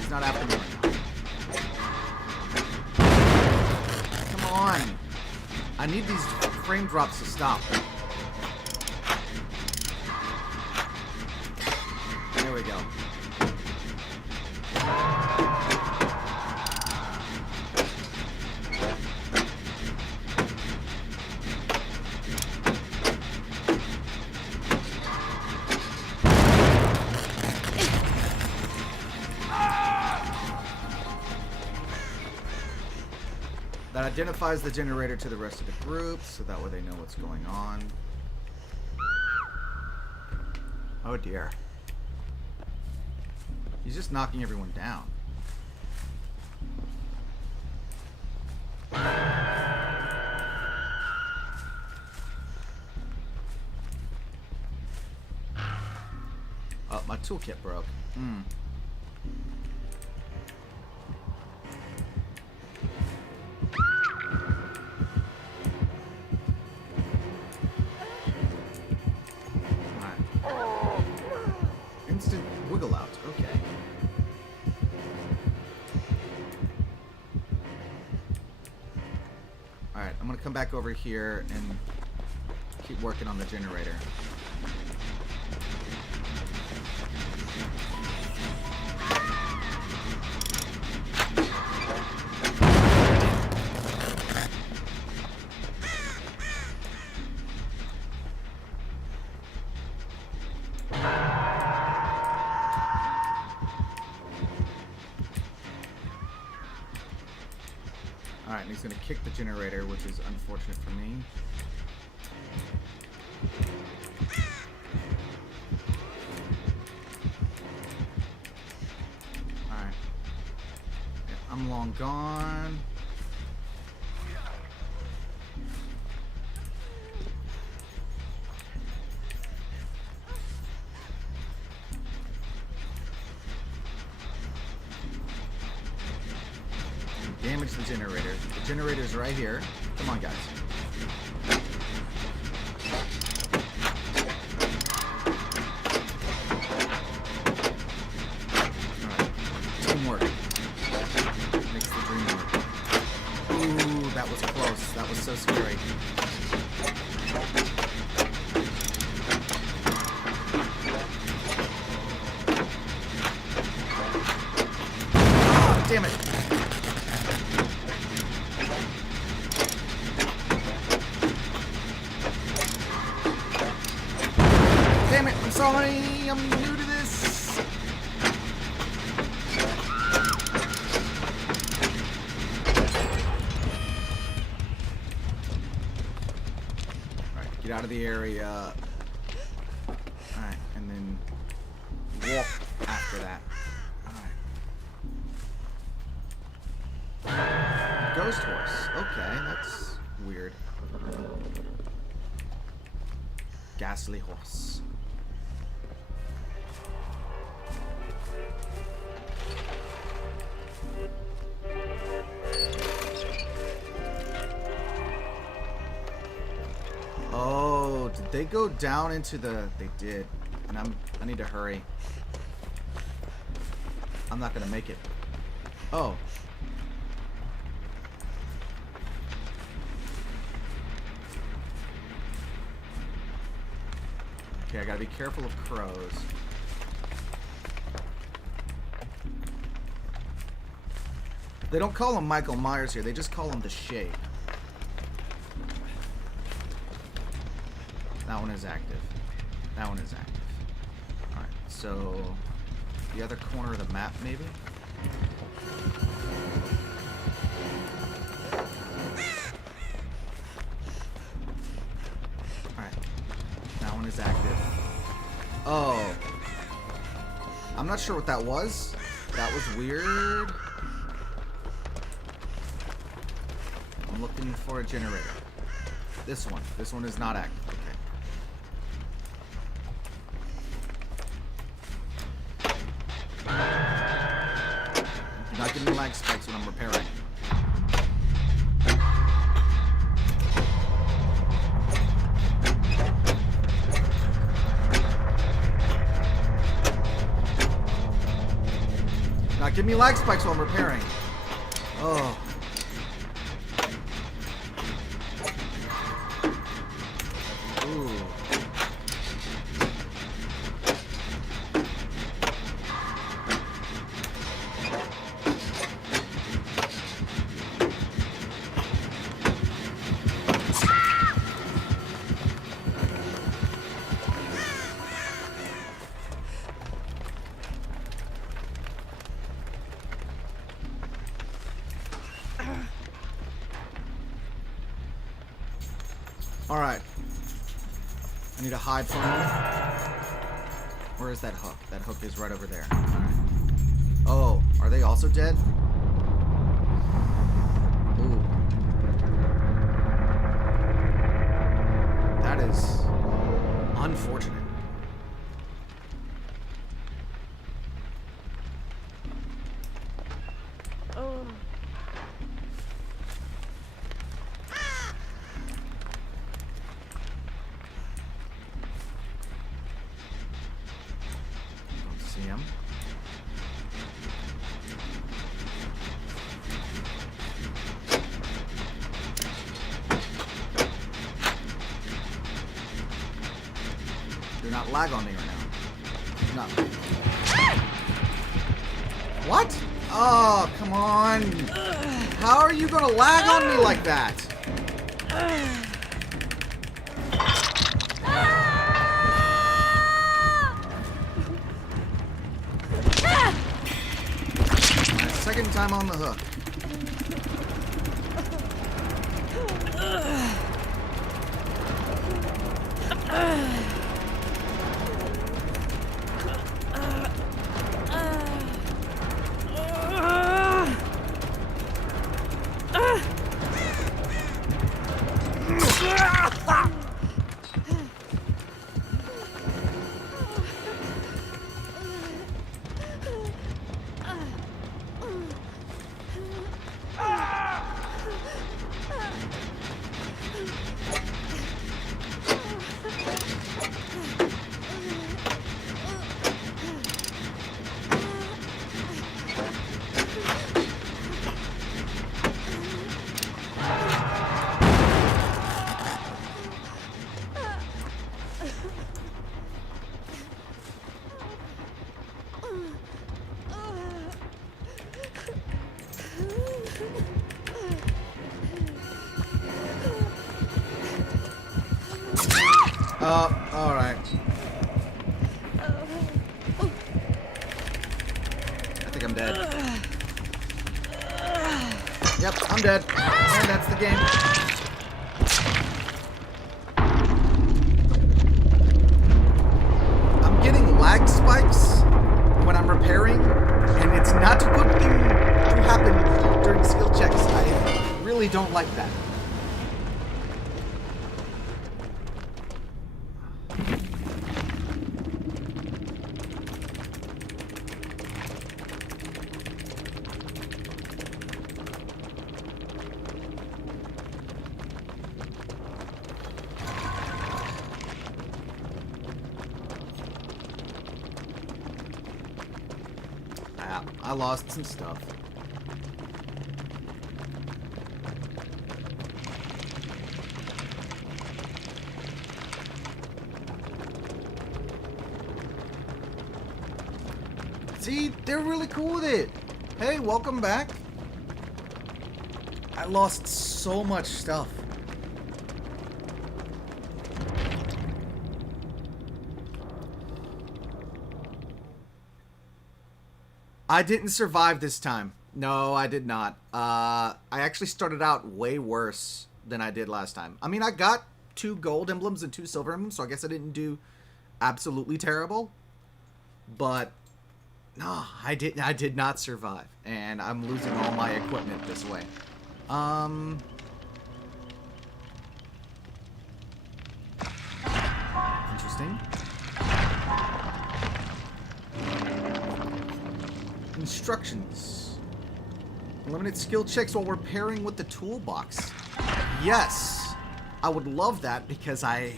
Not after me right now. Come on. I need these frame drops to stop. There we go. It identifies the generator to the rest of the group, so that way they know what's going on. Oh dear. He's just knocking everyone down. Oh, my toolkit broke. Instant wiggle out. Okay. Alright, I'm gonna come back over here and keep working on the generator. Alright, and he's going to kick the generator, which is unfortunate for me. Alright. Yeah, I'm long gone. Damage the generator. The generator's right here. Come on, guys. Alright. Teamwork makes the dream work. Ooh, that was close. That was so scary. Oh, damn it. Damn it, I'm sorry, I'm new to this. Alright, get out of the area. Alright, and then walk after that. Alright. Ghost horse. Okay, that's weird. Ghastly horse. Oh, did they go down into the... They did. And I need to hurry. I'm not gonna make it. Oh. Okay, I gotta be careful of crows. They don't call him Michael Myers here, they just call him the Shape. That one is active. That one is active. Alright, so the other corner of the map, maybe? Alright. That one is active. Oh. I'm not sure what that was. That was weird. I'm looking for a generator. This one. This one is not active. Okay. Do not give me lag spikes when I'm repairing. Do not give me lag spikes while I'm repairing. Oh. Ooh. Alright. I need to hide from him. Where is that hook? That hook is right over there. Alright. Oh, are they also dead? Ooh. That is unfortunate. See him. Do not lag on me right now. No. What? Oh, come on. How are you gonna lag on me like that? Second time on the hook. Alright. I think I'm dead. Yep, I'm dead. And that's the game. I'm getting lag spikes when I'm repairing, and it's not a good thing to happen during skill checks. I really don't like that. I lost some stuff. See, they're really cool with it. Hey, welcome back. I lost so much stuff. I didn't survive this time. No, I did not. I actually started out way worse than I did last time. I mean, I got 2 gold emblems and 2 silver emblems, so I guess I didn't do absolutely terrible. But no, I did not survive, and I'm losing all my equipment this way. Interesting. Instructions. Eliminate skill checks while repairing with the toolbox. Yes, I would love that because I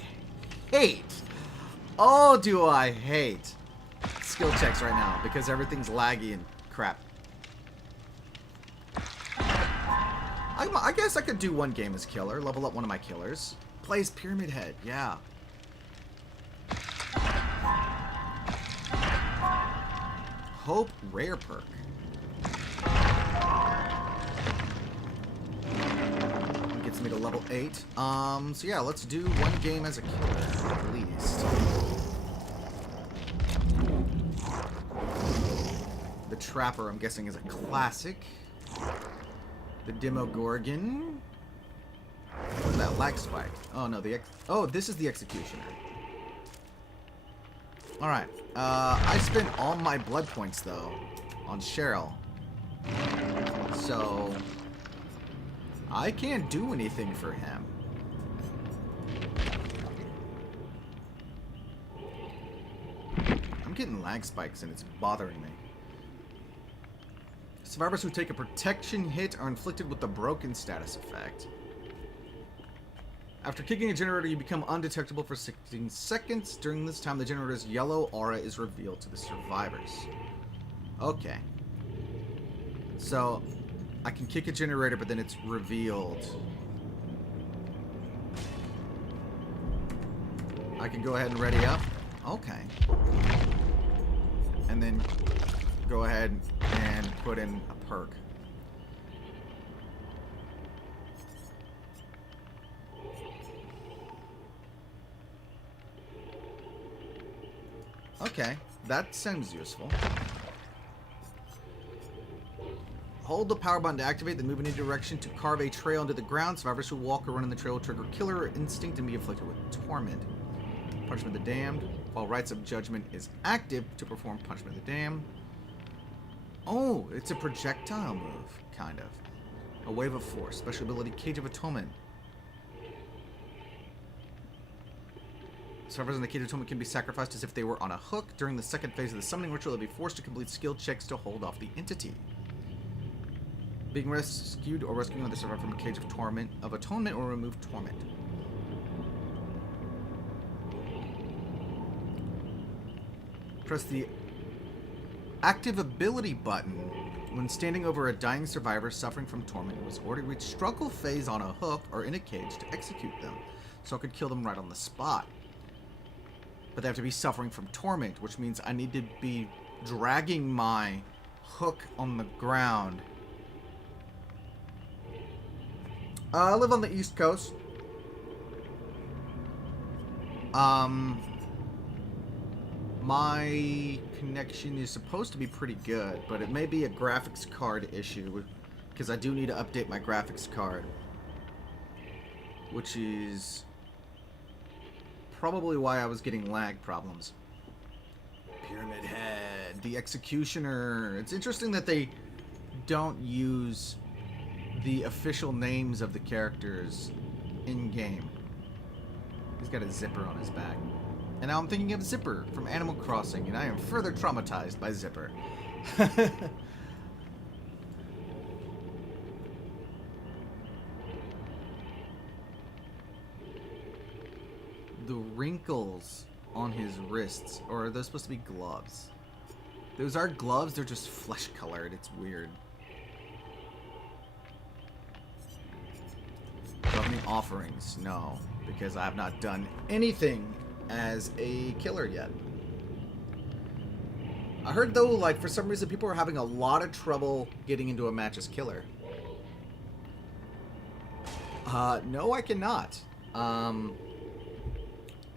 hate, oh do I hate skill checks right now because everything's laggy and crap. I guess I could do one game as killer, level up one of my killers. Play as Pyramid Head, yeah. Hope rare perk. Gets me to level 8. So yeah, let's do one game as a killer, at least. The Trapper, I'm guessing, is a classic. The Demogorgon. What is that lag spike? Oh no, oh, this is the executioner. Alright. I spent all my blood points though on Cheryl. So I can't do anything for him. I'm getting lag spikes and it's bothering me. Survivors who take a protection hit are inflicted with the broken status effect. After kicking a generator, you become undetectable for 16 seconds. During this time, the generator's yellow aura is revealed to the survivors. Okay. So, I can kick a generator, but then it's revealed. I can go ahead and ready up. Okay. And then go ahead and put in a perk. Okay, that seems useful. Hold the power button to activate, then move in any direction to carve a trail into the ground. Survivors who walk or run in the trail will trigger killer instinct and be afflicted with torment. Punishment of the Damned. While Rites of Judgment is active, to perform Punishment of the Damned. Oh, it's a projectile move, kind of. A Wave of Force. Special ability, Cage of Atonement. Survivors in the Cage of Atonement can be sacrificed as if they were on a hook. During the second phase of the summoning ritual, they'll be forced to complete skill checks to hold off the entity. Being rescued or rescuing another survivor from a Cage of Atonement will remove torment. Press the active ability button when standing over a dying survivor suffering from torment who has already reached struggle phase on a hook or in a cage to execute them, so I could kill them right on the spot. But they have to be suffering from torment, which means I need to be dragging my hook on the ground. I live on the East Coast. My connection is supposed to be pretty good, but it may be a graphics card issue, because I do need to update my graphics card, which is probably why I was getting lag problems. Pyramid Head, the Executioner. It's interesting that they don't use the official names of the characters in-game. He's got a zipper on his back. And now I'm thinking of Zipper from Animal Crossing, and I am further traumatized by Zipper. The wrinkles on his wrists, or are those supposed to be gloves? Those are gloves, they're just flesh colored. It's weird. Do I have any offerings? No, because I have not done anything as a killer yet. I heard though, like, for some reason people are having a lot of trouble getting into a match as killer. No, I cannot. I'm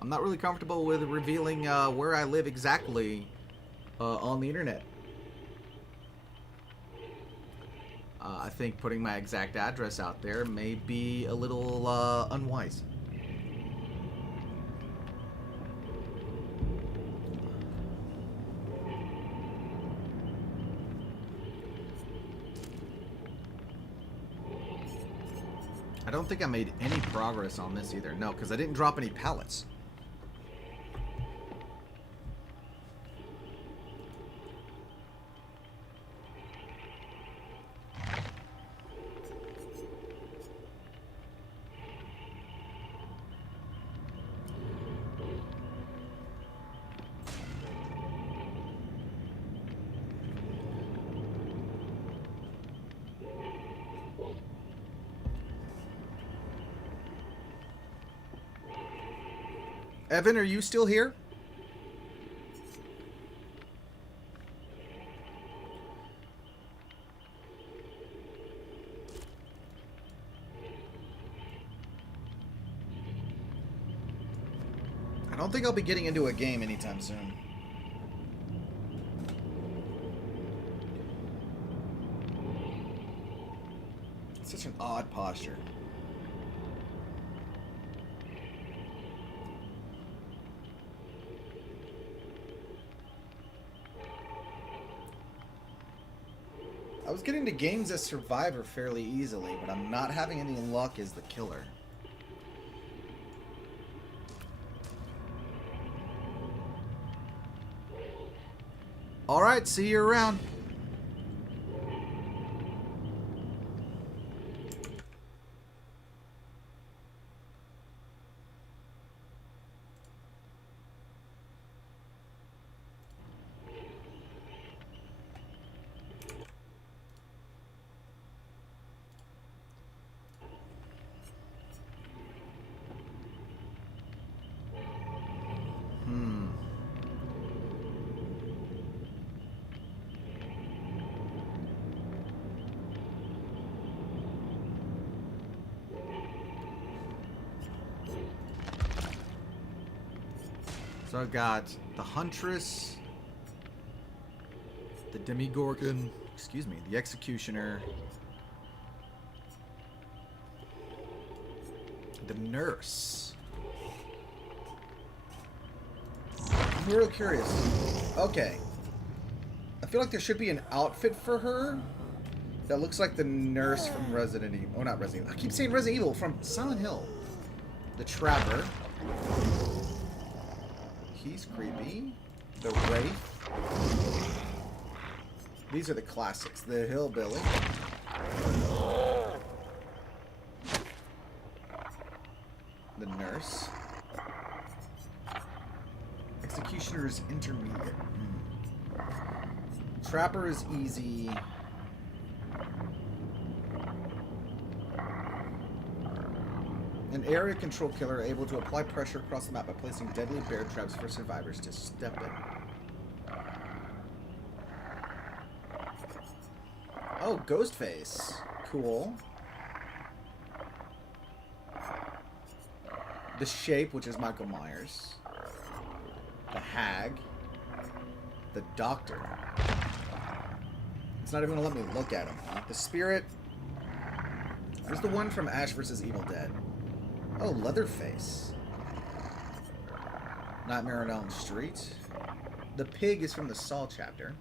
not really comfortable with revealing where I live exactly on the internet. I think putting my exact address out there may be a little unwise. I don't think I made any progress on this either. No, because I didn't drop any pallets. Evan, are you still here? I don't think I'll be getting into a game anytime soon. It's such an odd posture. I was getting to games as Survivor fairly easily, but I'm not having any luck as the killer. Alright, see you around. So I've got the Huntress, the Demigorgon, excuse me, the Executioner, the Nurse. I'm real curious. Okay. I feel like there should be an outfit for her that looks like the nurse from Resident Evil. Oh, not Resident Evil. I keep saying Resident Evil, from Silent Hill. The Trapper. He's creepy. The Wraith. These are the classics. The Hillbilly. The Nurse. Executioner is intermediate. Trapper is easy. An area control killer able to apply pressure across the map by placing deadly bear traps for survivors to step in. Oh, Ghostface. Cool. The Shape, which is Michael Myers. The Hag. The Doctor. It's not even gonna let me look at him. The Spirit. There's the one from Ash vs. Evil Dead. Oh, Leatherface. Nightmare on Elm Street. The Pig is from the Saw chapter.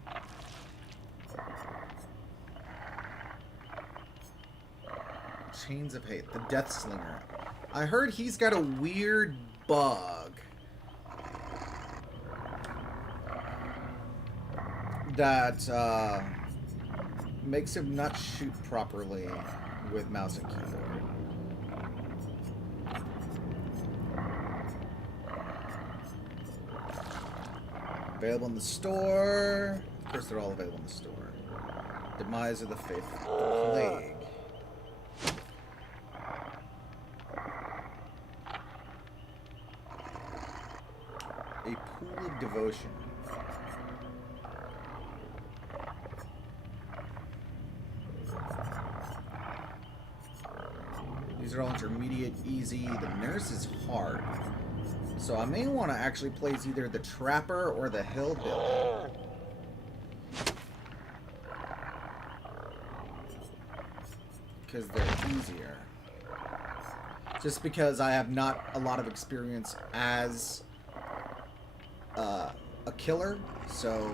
Chains of Hate. The Death Slinger. I heard he's got a weird bug that makes him not shoot properly with mouse and keyboard. Available in the store. Of course, they're all available in the store. Demise of the Faithful. Plague. A Pool of Devotion. These are all intermediate, easy. The Nurse is hard. So I may want to actually place either the Trapper or the Hillbilly. Because they're easier. Just because I have not a lot of experience as a killer, so...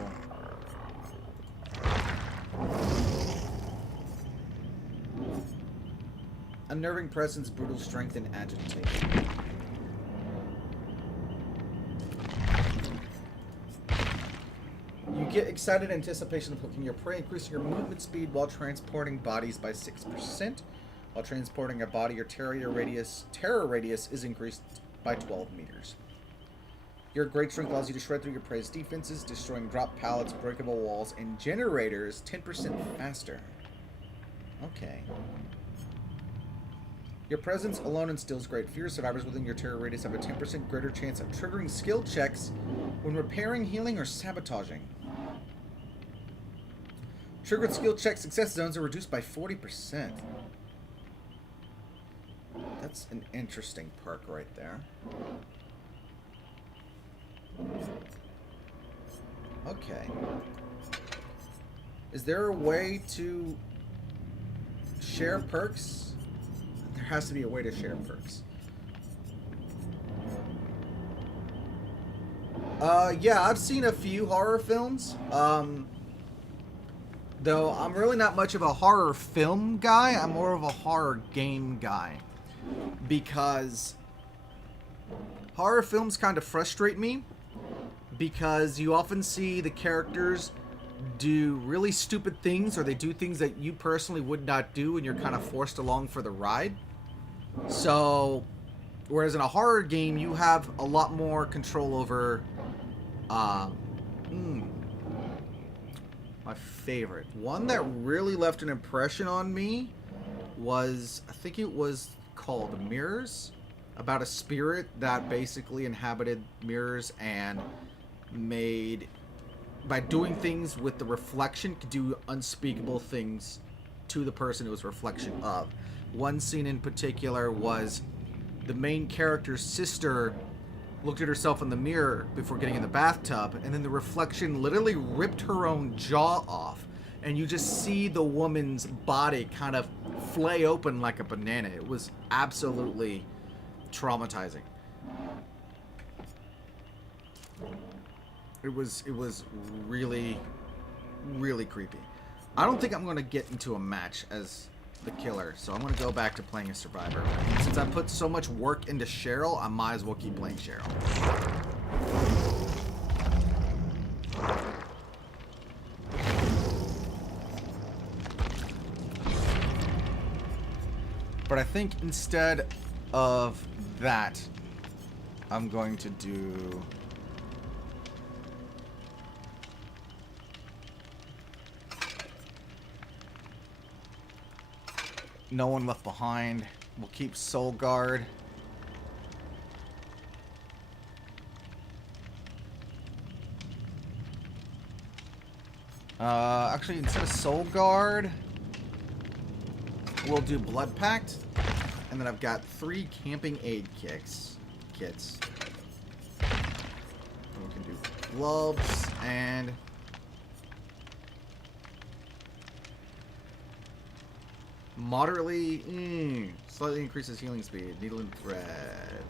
Unnerving presence, brutal strength, and agitation. You get excited anticipation of hooking your prey, increasing your movement speed while transporting bodies by 6%. While transporting a body, your terror radius is increased by 12 meters. Your great strength allows you to shred through your prey's defenses, destroying drop pallets, breakable walls, and generators 10% faster. Okay. Your presence alone instills great fear. Survivors within your terror radius have a 10% greater chance of triggering skill checks when repairing, healing, or sabotaging. Triggered skill check success zones are reduced by 40%. That's an interesting perk right there. Okay. Is there a way to share perks? There has to be a way to share perks. Yeah, I've seen a few horror films. Though I'm really not much of a horror film guy, I'm more of a horror game guy. Because horror films kind of frustrate me, because you often see the characters do really stupid things, or they do things that you personally would not do, and you're kind of forced along for the ride. So, whereas in a horror game, you have a lot more control over, my favorite. One that really left an impression on me was, I think it was called Mirrors, about a spirit that basically inhabited mirrors and made, by doing things with the reflection, could do unspeakable things to the person it was a reflection of. One scene in particular was the main character's sister looked at herself in the mirror before getting in the bathtub, and then the reflection literally ripped her own jaw off, and you just see the woman's body kind of flay open like a banana. It was absolutely traumatizing. It was really, really creepy. I don't think I'm going to get into a match as the killer, so I'm going to go back to playing a survivor. Since I put so much work into Cheryl, I might as well keep playing Cheryl. But I think instead of that, I'm going to do... No One Left Behind. We'll keep Soul Guard. Actually, instead of Soul Guard, we'll do Blood Pact. And then I've got 3 camping aid kits. And we can do gloves and... moderately, slightly increases healing speed. Needle and thread.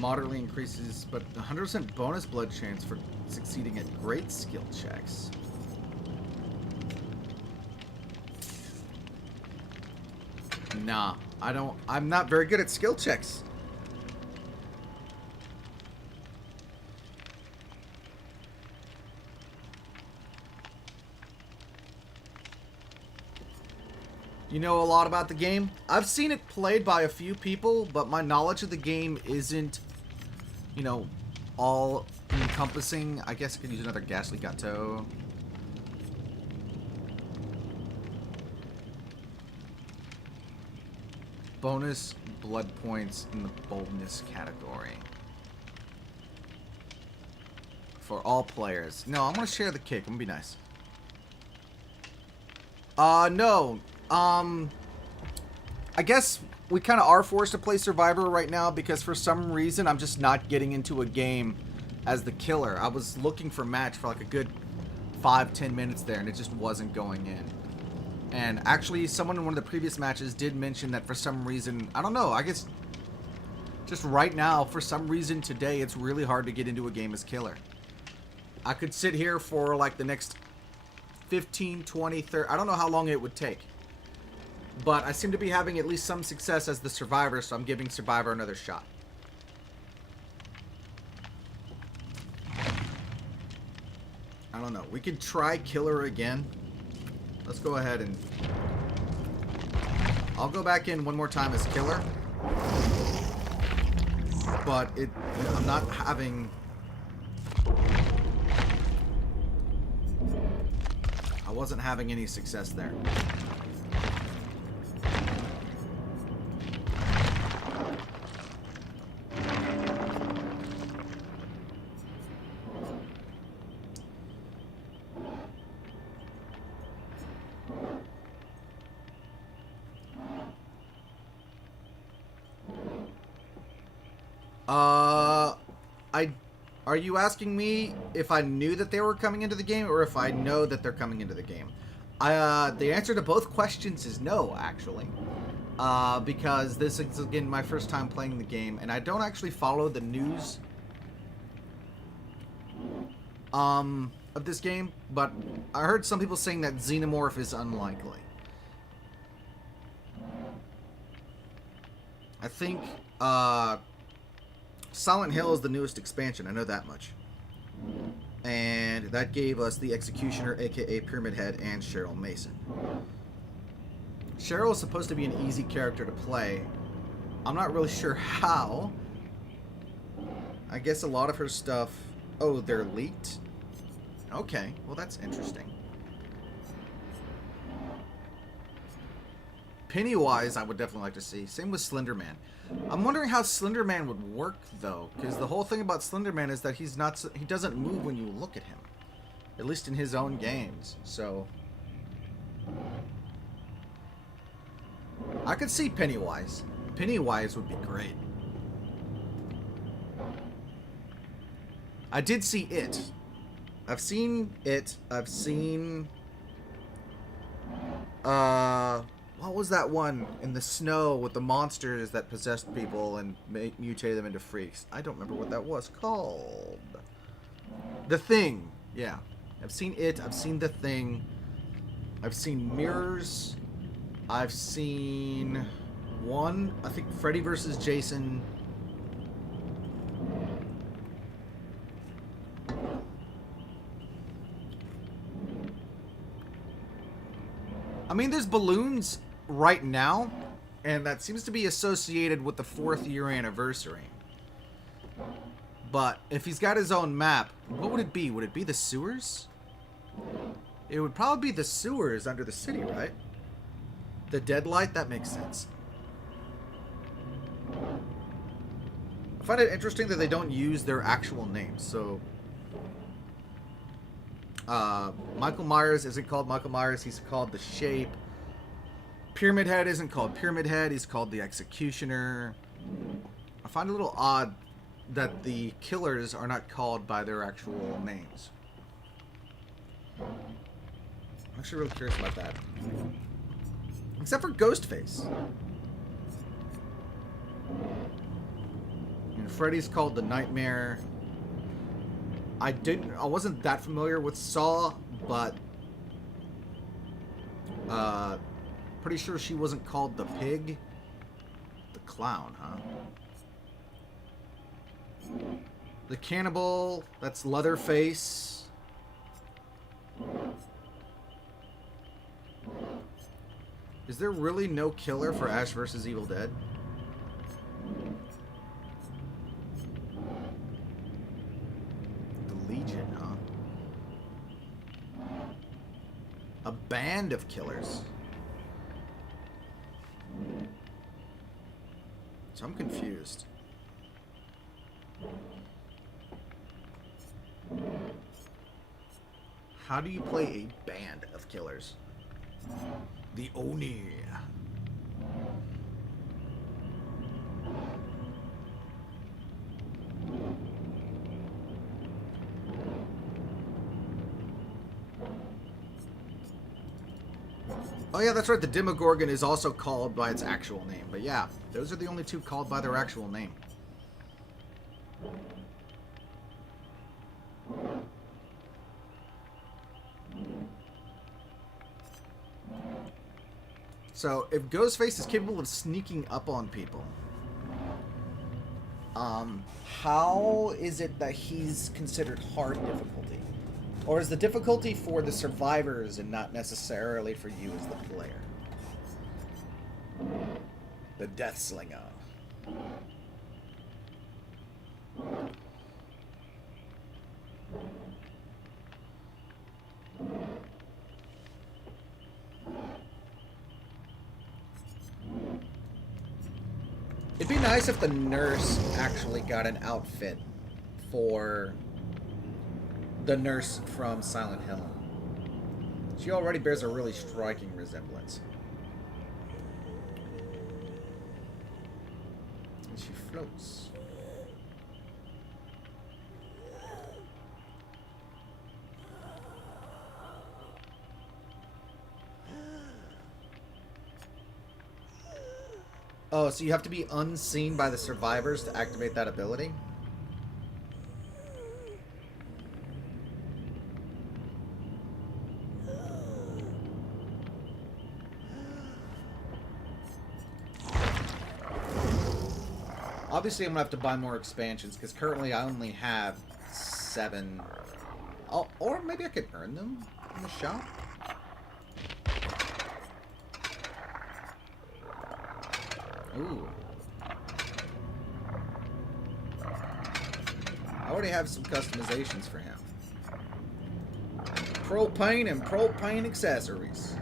Moderately increases, but 100% bonus blood chance for succeeding at great skill checks. Nah, I'm not very good at skill checks. You know a lot about the game? I've seen it played by a few people, but my knowledge of the game isn't, you know, all encompassing. I guess I could use another Ghastly Gateau. Bonus blood points in the boldness category. For all players. No, I'm gonna share the kick. I'm gonna be nice. No. I guess we kind of are forced to play Survivor right now because for some reason I'm just not getting into a game as the killer. I was looking for a match for like a good 5-10 minutes there and it just wasn't going in. And actually someone in one of the previous matches did mention that for some reason, I don't know, I guess just right now, for some reason today, it's really hard to get into a game as killer. I could sit here for like the next 15, 20, 30, I don't know how long it would take. But I seem to be having at least some success as the survivor, so I'm giving Survivor another shot. I don't know. We could try Killer again. Let's go ahead and... I'll go back in one more time as Killer. But I'm not having... I wasn't having any success there. Are you asking me if I knew that they were coming into the game or if I know that they're coming into the game? The answer to both questions is no, actually. Because this is, again, my first time playing the game, and I don't actually follow the news of this game, but I heard some people saying that Xenomorph is unlikely. I think Silent Hill is the newest expansion. I know that much. And that gave us the Executioner, aka Pyramid Head, and Cheryl Mason. Cheryl is supposed to be an easy character to play. I'm not really sure how. I guess a lot of her stuff... Oh, they're leaked? Okay, well that's interesting. Pennywise, I would definitely like to see. Same with Slender Man. I'm wondering how Slender Man would work, though, because the whole thing about Slender Man is that he doesn't move when you look at him, at least in his own games. So I could see Pennywise. Pennywise would be great. I did see It. I've seen It. I've seen what was that one in the snow with the monsters that possessed people and mutated them into freaks? I don't remember what that was called. The Thing. Yeah. I've seen It. I've seen The Thing. I've seen Mirrors. I've seen one. I think Freddy vs. Jason. I mean, there's balloons right now, and that seems to be associated with the 4th year anniversary. But if he's got his own map, what would it be? Would it be the sewers? It would probably be the sewers under the city, right? The Deadlight? That makes sense. I find it interesting that they don't use their actual names. So, Michael Myers isn't called Michael Myers. He's called The Shape. Pyramid Head isn't called Pyramid Head. He's called the Executioner. I find it a little odd that the killers are not called by their actual names. I'm actually really curious about that. Except for Ghostface. And Freddy's called the Nightmare. I wasn't that familiar with Saw, but pretty sure she wasn't called the Pig. The Clown, huh? The Cannibal, that's Leatherface. Is there really no killer for Ash vs. Evil Dead? The Legion, huh? A band of killers. So I'm confused. How do you play a band of killers? The Oni. Oh yeah, that's right. The Demogorgon is also called by its actual name. But yeah, those are the only two called by their actual name. So, if Ghostface is capable of sneaking up on people, how is it that he's considered hard difficulty? Or is the difficulty for the survivors and not necessarily for you as the player? The Death Slinger. It'd be nice if the nurse actually got an outfit for the nurse from Silent Hill. She already bears a really striking resemblance. And she floats. Oh, so you have to be unseen by the survivors to activate that ability? Obviously, I'm gonna have to buy more expansions because currently I only have 7. Oh, or maybe I could earn them in the shop. Ooh. I already have some customizations for him. Propane and propane accessories.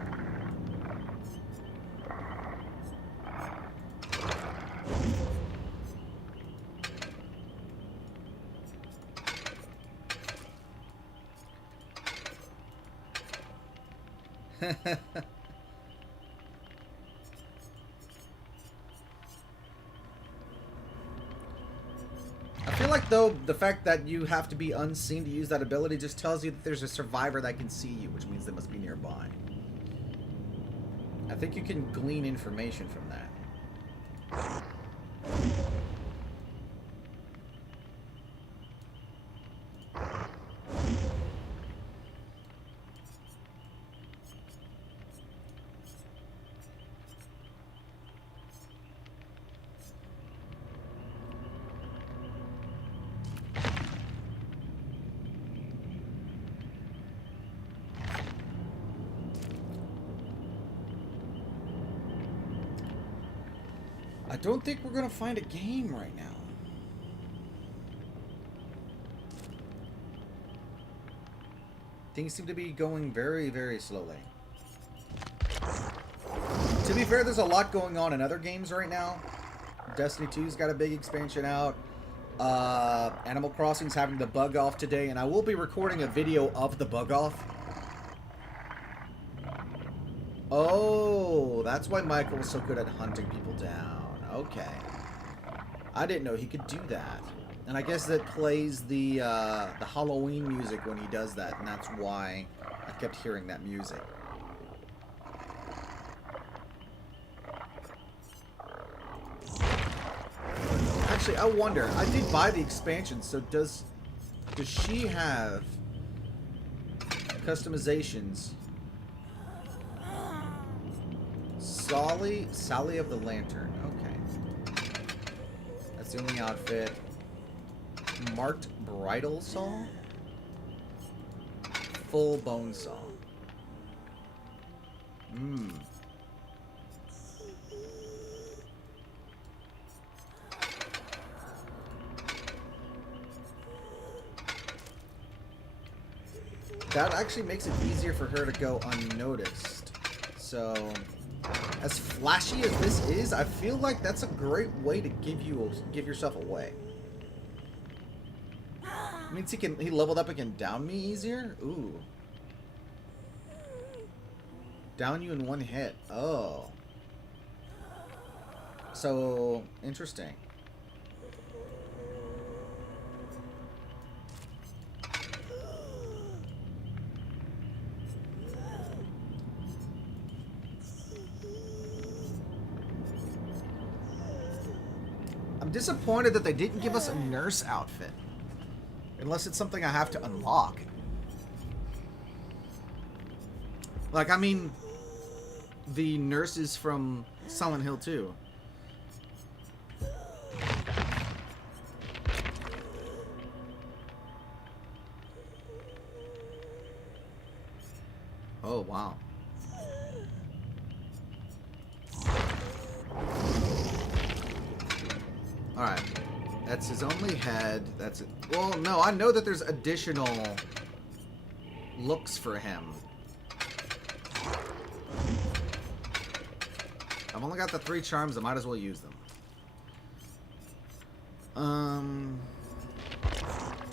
I feel like, though, the fact that you have to be unseen to use that ability just tells you that there's a survivor that can see you, which means they must be nearby. I think you can glean information from that. I don't think we're gonna find a game right now. Things seem to be going very, very slowly. To be fair, there's a lot going on in other games right now. Destiny 2's got a big expansion out. Animal Crossing's having the bug off today, and I will be recording a video of the bug off. Oh, that's why Michael was so good at hunting people down. Okay. I didn't know he could do that. And I guess that plays the Halloween music when he does that, and that's why I kept hearing that music. Actually, I wonder. I did buy the expansion, so does she have customizations? Sally of the Lantern. Okay. That's the only outfit. Marked Bridal Saw? Full Bone Saw. That actually makes it easier for her to go unnoticed. So, as flashy as this is, I feel like that's a great way to give yourself away. It means he leveled up and can down me easier? Ooh. Down you in one hit. Oh. So, interesting. I'm disappointed that they didn't give us a nurse outfit. Unless it's something I have to unlock. Like, I mean, the nurses from Silent Hill 2. Oh, wow. Alright. That's his only head. That's it. Well, no, I know that there's additional looks for him. I've only got the 3 charms. I might as well use them.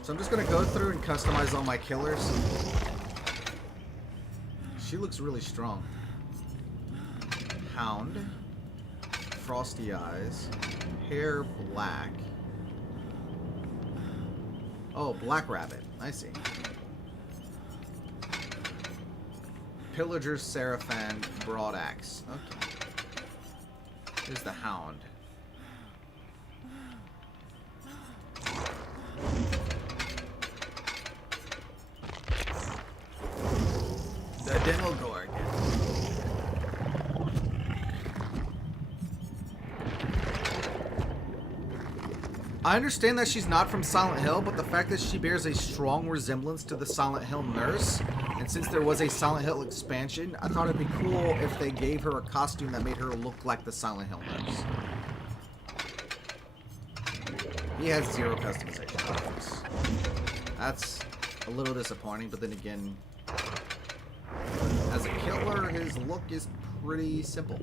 So I'm just going to go through and customize all my killers. She looks really strong. Hound. Frosty eyes. Hair black. Oh, Black Rabbit. I see. Pillager, Seraphan, Broadaxe. Okay. Here's the Hound. The Demogorgon. I understand that she's not from Silent Hill, but the fact that she bears a strong resemblance to the Silent Hill nurse, and since there was a Silent Hill expansion, I thought it'd be cool if they gave her a costume that made her look like the Silent Hill nurse. He has zero customization options. That's a little disappointing, but then again, as a killer, his look is pretty simple.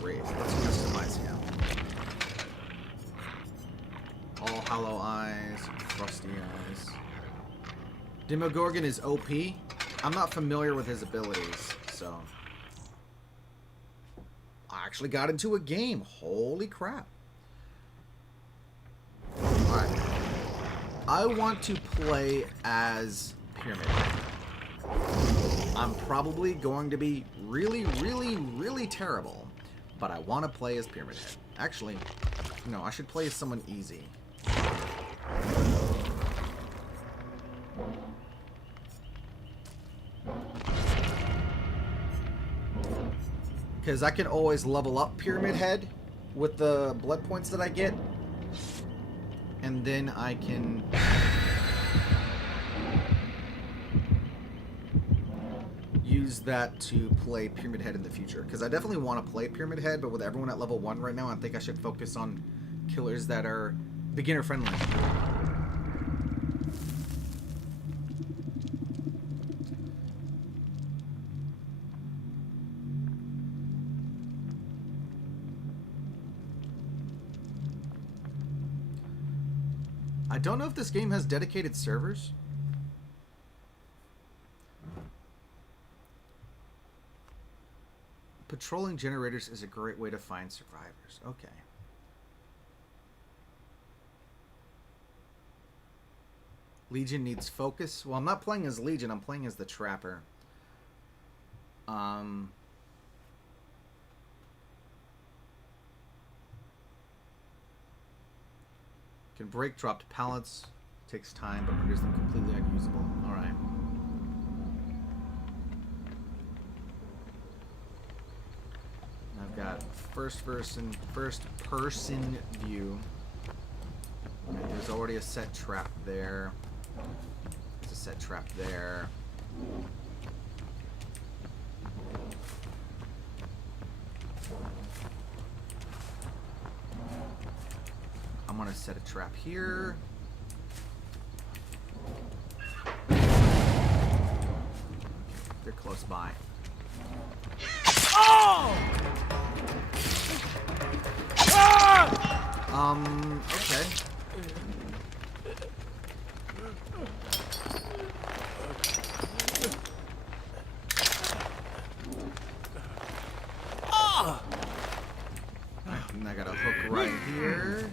Great. Let's customize him. All hollow eyes, frosty eyes. Demogorgon is OP. I'm not familiar with his abilities, so... I actually got into a game. Holy crap. Alright. I want to play as Pyramid. I'm probably going to be really, really, really terrible, but I want to play as Pyramid Head. Actually, no, I should play as someone easy. Because I can always level up Pyramid Head with the blood points that I get. And then I can... use that to play Pyramid Head in the future. Because I definitely want to play Pyramid Head, but with everyone at level 1 right now, I think I should focus on killers that are beginner friendly. I don't know if this game has dedicated servers. Patrolling generators is a great way to find survivors. Okay. Legion needs focus. Well, I'm not playing as Legion. I'm playing as the Trapper. Can break dropped pallets. Takes time, but renders them completely unusable. Alright. I've got first person view. Okay, there's already a set trap there. There's a set trap there. I'm gonna set a trap here. They're close by. Oh! Okay. And I got a hook right here.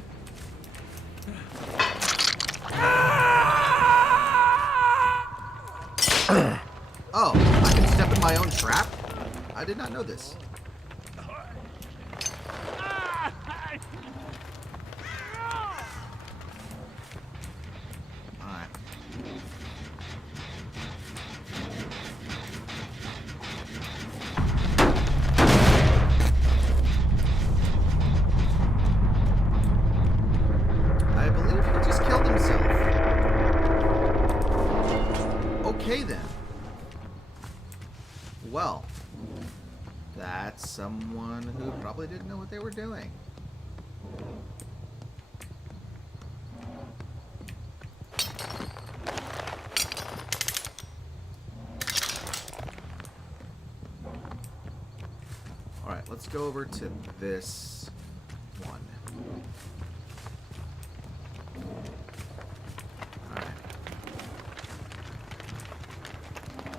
Oh, I can step in my own trap? I did not know this. Alright. I believe he just killed himself. Okay then. Well, that's someone who probably didn't know what they were doing. Alright, let's go over to this one. Alright.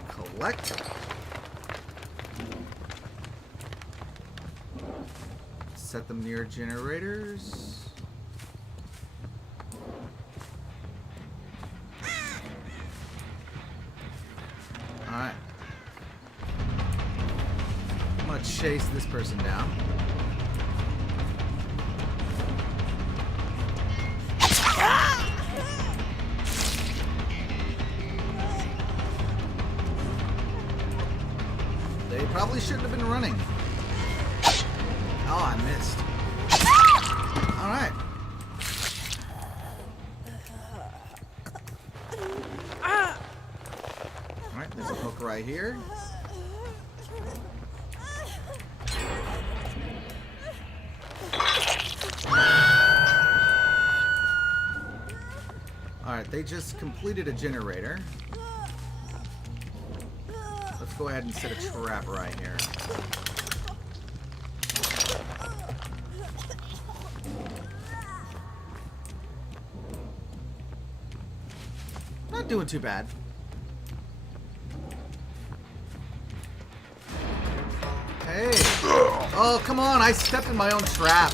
Collect. Set them near generators. Alright. I'm gonna chase this person down. They probably shouldn't have been running. Oh, I missed. Alright. Alright, there's a hook right here. Alright, they just completed a generator. Let's go ahead and set a trap right here. Not doing too bad. Hey! Oh, come on! I stepped in my own trap.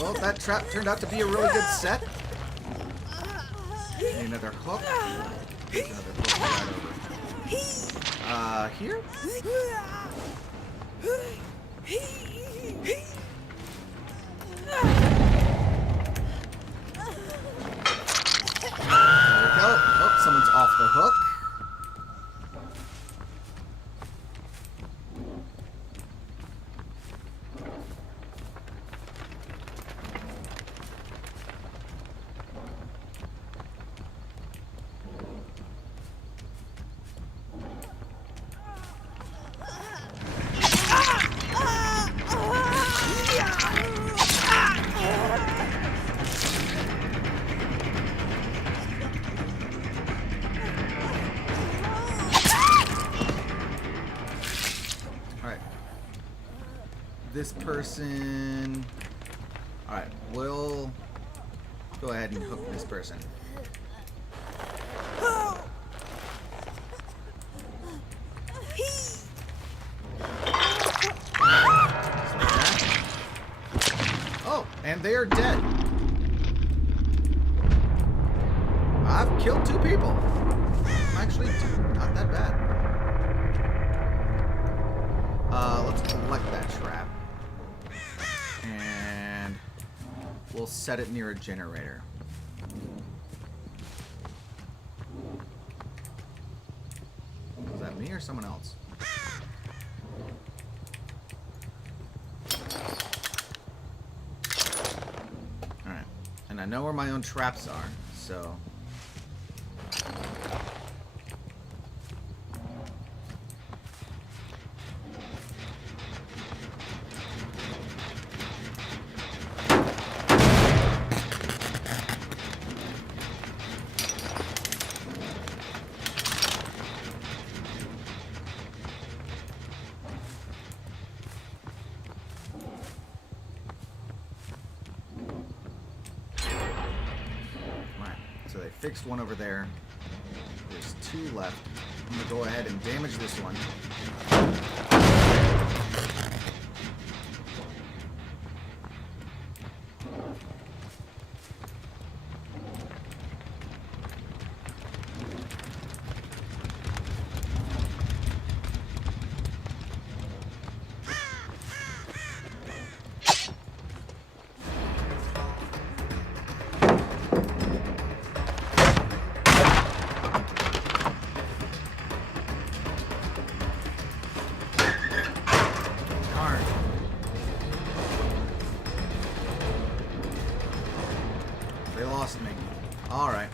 Well, that trap turned out to be a really good set. Need another hook. There's another hook right over. Here? There we go. Oh, someone's off the hook. This person... Alright, we'll go ahead and hook this person. Oh, and they are dead. I've killed 2 people. Actually, not that bad. Let's collect that trap. And we'll set it near a generator. Is that me or someone else? Alright. And I know where my own traps are, so... So they fixed one over there. There's 2 left. I'm going to go ahead and damage this one. They lost me. Alright.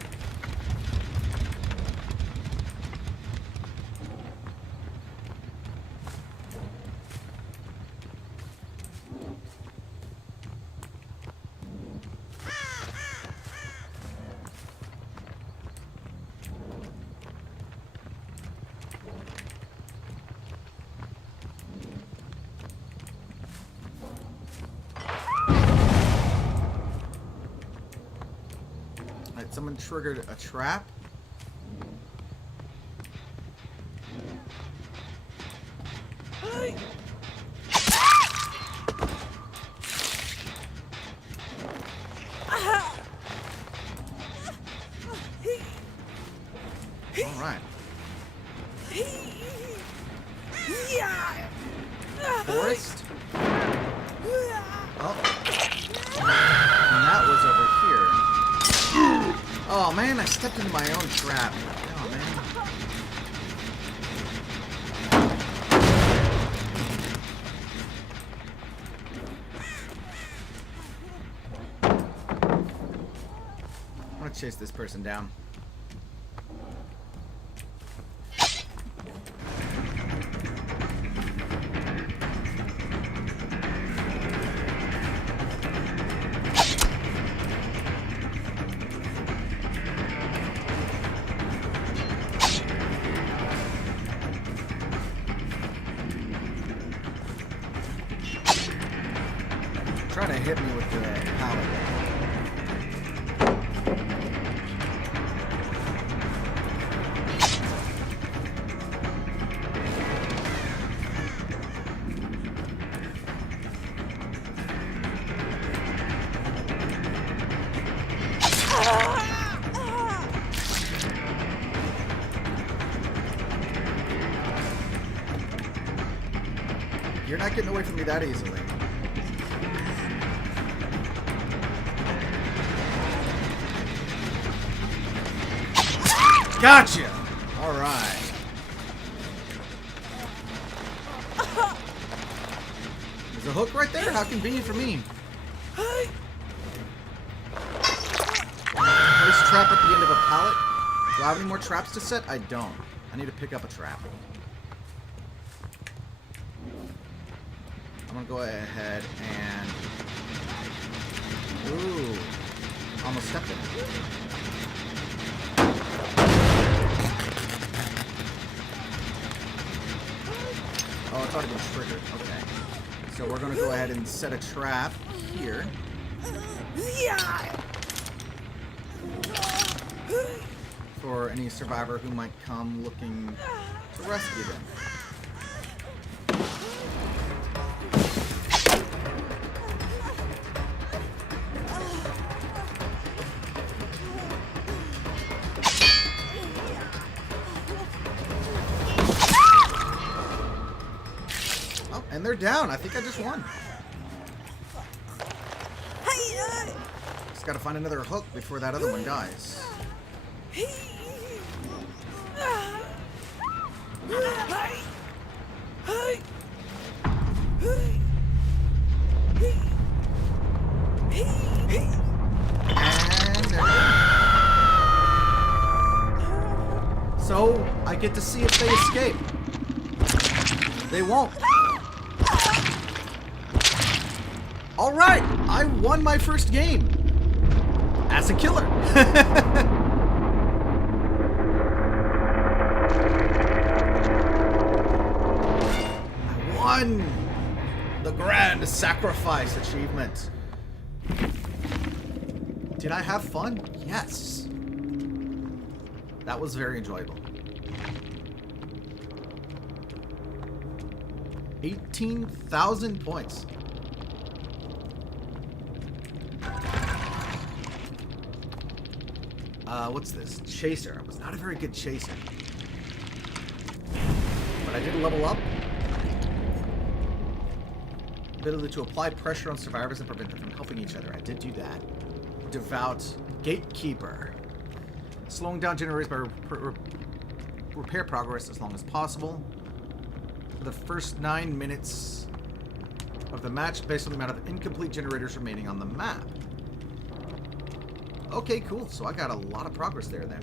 Someone triggered a trap. Oh man, I stepped into my own trap. Oh man. I'm gonna chase this person down. Trying to hit me with the pallet. You're not getting away from me that easily. Gotcha! Alright. There's a hook right there? How convenient for me. Place trap at the end of a pallet. Do I have any more traps to set? I don't. I need to pick up a trap. I'm gonna go ahead and... Ooh. Almost stepped in it. Oh, it's already been triggered. Okay. So we're going to go ahead and set a trap here. For any survivor who might come looking to rescue them. And they're down. I think I just won. Just gotta find another hook before that other one dies. And there we go. So I get to see if they escape. They won't. Alright, I won my first game as a killer. I won the Grand Sacrifice achievement. Did I have fun? Yes. That was very enjoyable. 18,000 points. What's this? Chaser. I was not a very good chaser. But I did level up. Ability to apply pressure on survivors and prevent them from helping each other. I did do that. Devout Gatekeeper. Slowing down generators by repair progress as long as possible. For the first 9 minutes of the match based on the amount of incomplete generators remaining on the map. Okay, cool. So I got a lot of progress there then.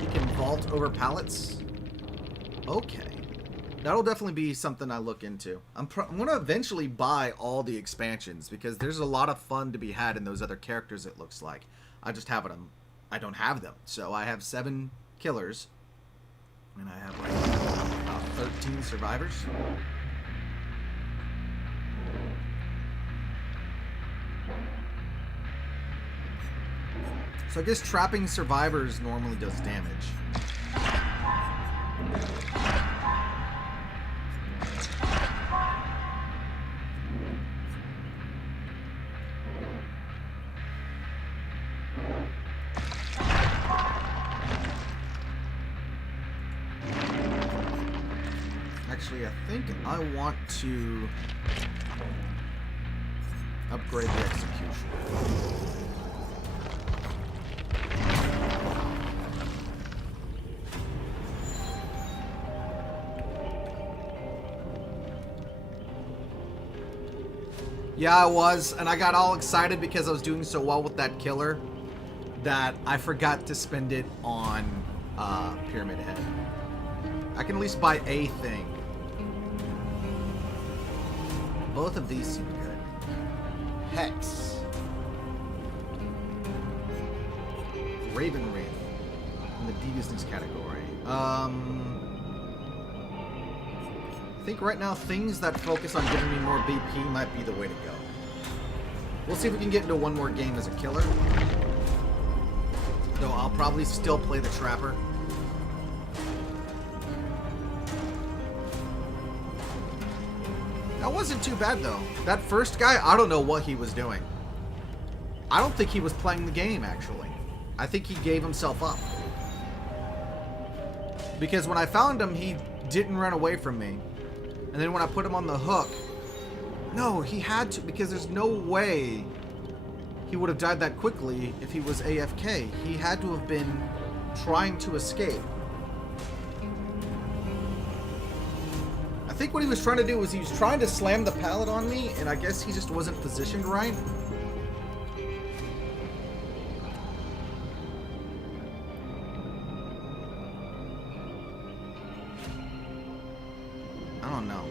You can vault over pallets. Okay. That'll definitely be something I look into. I'm going to eventually buy all the expansions because there's a lot of fun to be had in those other characters, it looks like. I just have them. I don't have them. So I have 7 killers. And I have like 13 survivors. So I guess trapping survivors normally does damage. Actually, I think I want to upgrade the execution. Yeah, I was, and I got all excited because I was doing so well with that killer that I forgot to spend it on Pyramid Head. I can at least buy a thing. Both of these seem good. Hex. Raven Ring in the deviousness category. I think right now things that focus on giving me more BP might be the way to go. We'll see if we can get into one more game as a killer. Though I'll probably still play the Trapper. That wasn't too bad though. That first guy, I don't know what he was doing. I don't think he was playing the game actually. I think he gave himself up. Because when I found him, he didn't run away from me. And then when I put him on the hook, no, he had to, because there's no way he would have died that quickly if he was AFK. He had to have been trying to escape. I think what he was trying to do was he was trying to slam the pallet on me, and I guess he just wasn't positioned right. I don't know.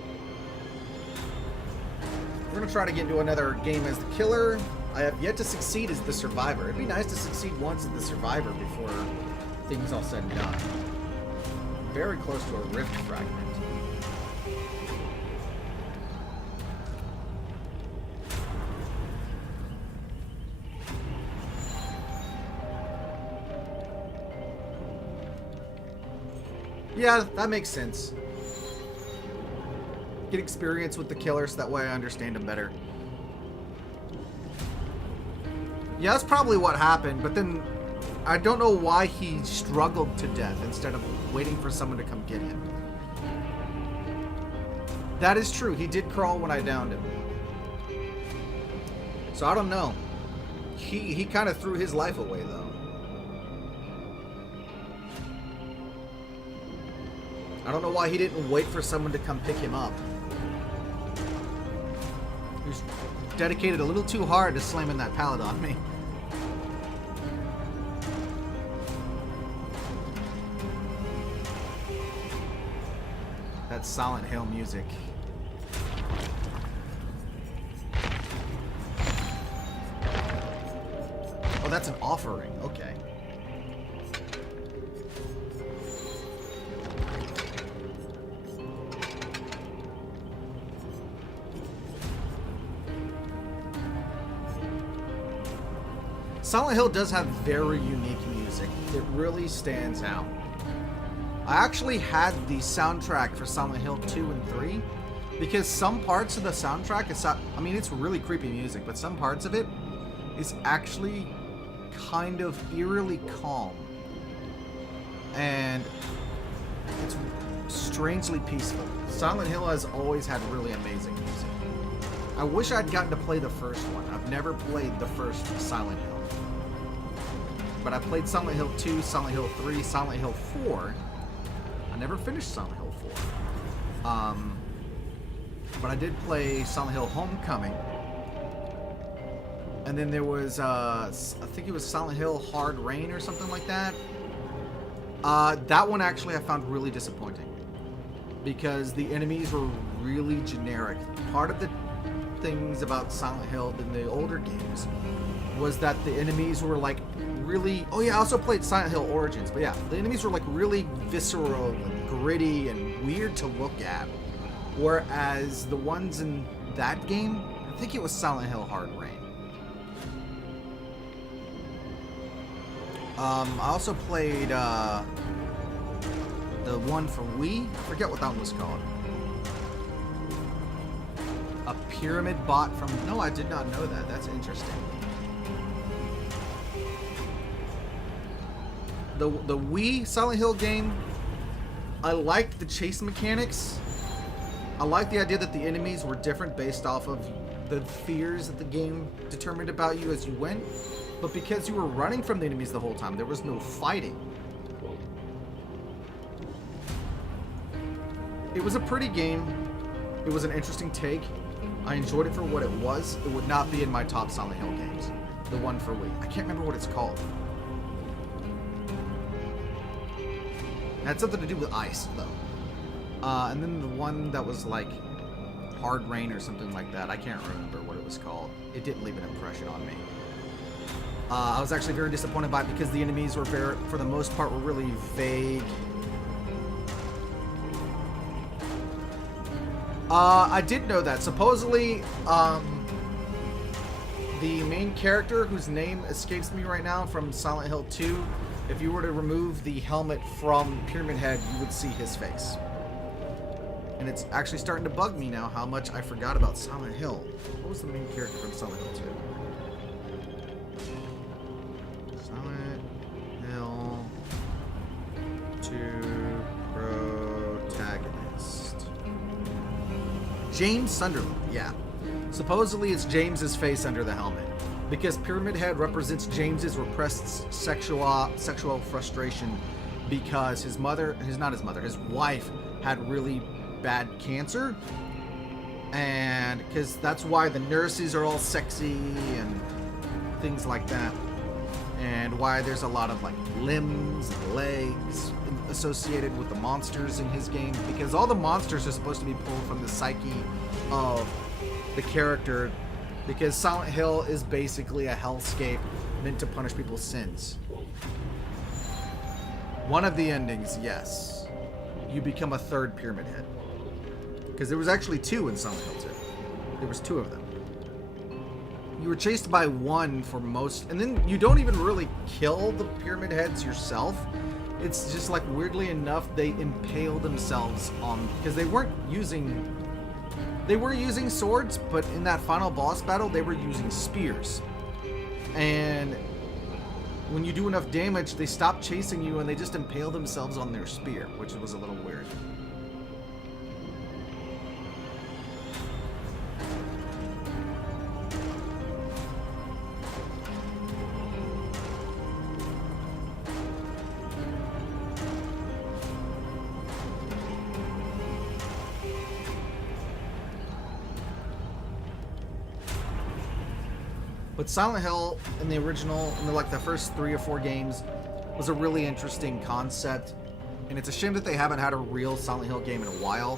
We're gonna try to get into another game as the killer. I have yet to succeed as the survivor. It'd be nice to succeed once as the survivor before things all said and done. Very close to a rift fragment. Yeah, that makes sense. Get experience with the killer so that way I understand him better. Yeah, that's probably what happened, but then I don't know why he struggled to death instead of waiting for someone to come get him. That is true. He did crawl when I downed him. So I don't know. He kind of threw his life away, though. I don't know why he didn't wait for someone to come pick him up. He was dedicated a little too hard to slamming that pallet on me. That's Silent Hill music. Oh, that's an offering. Okay. Silent Hill does have very unique music. It really stands out. I actually had the soundtrack for Silent Hill 2 and 3 because some parts of the soundtrack is, I mean, it's really creepy music, but some parts of it is actually kind of eerily calm. And it's strangely peaceful. Silent Hill has always had really amazing music. I wish I'd gotten to play the first one. I've never played the first Silent Hill. But I played Silent Hill 2, Silent Hill 3, Silent Hill 4. I never finished Silent Hill 4. But I did play Silent Hill Homecoming. And then there was, I think it was Silent Hill Hard Rain or something like that. That one actually I found really disappointing. Because the enemies were really generic. Part of the things about Silent Hill in the older games was that the enemies were like really... Oh yeah, I also played Silent Hill Origins. But yeah, the enemies were like really visceral and gritty and weird to look at. Whereas the ones in that game, I think it was Silent Hill Hard Rain. I also played the one for Wii. I forget what that one was called. A pyramid bot from... No, I did not know that. That's interesting. The Wii Silent Hill game, I liked the chase mechanics. I liked the idea that the enemies were different based off of the fears that the game determined about you as you went, but because you were running from the enemies the whole time, there was no fighting. It was a pretty game. It was an interesting take. I enjoyed it for what it was. It would not be in my top Silent Hill games. The one for Wii. I can't remember what it's called. It had something to do with ice, though. And then the one that was like Hard Rain or something like that. I can't remember what it was called. It didn't leave an impression on me. I was actually very disappointed by it because the enemies were for the most part, were really vague. I did know that. Supposedly, the main character, whose name escapes me right now, from Silent Hill 2, if you were to remove the helmet from Pyramid Head, you would see his face. And it's actually starting to bug me now how much I forgot about Silent Hill. What was the main character from Silent Hill 2? Silent Hill 2 protagonist. James Sunderland, yeah. Supposedly it's James's face under the helmet, because Pyramid Head represents James's repressed sexual frustration because his wife had really bad cancer, and because that's why the nurses are all sexy and things like that, and why there's a lot of like limbs and legs associated with the monsters in his game, because all the monsters are supposed to be pulled from the psyche of the character, because Silent Hill is basically a hellscape meant to punish people's sins. One of the endings, yes, you become a third Pyramid Head, because there was actually two in Silent Hill 2. There was two of them. You were chased by one for most, and then you don't even really kill the Pyramid Heads yourself. It's just like, weirdly enough, they impale themselves on, because they were using swords, but in that final boss battle, they were using spears. And when you do enough damage, they stop chasing you and they just impale themselves on their spear, which was a little weird. But Silent Hill in the original, in the first 3 or 4 games, was a really interesting concept. And it's a shame that they haven't had a real Silent Hill game in a while.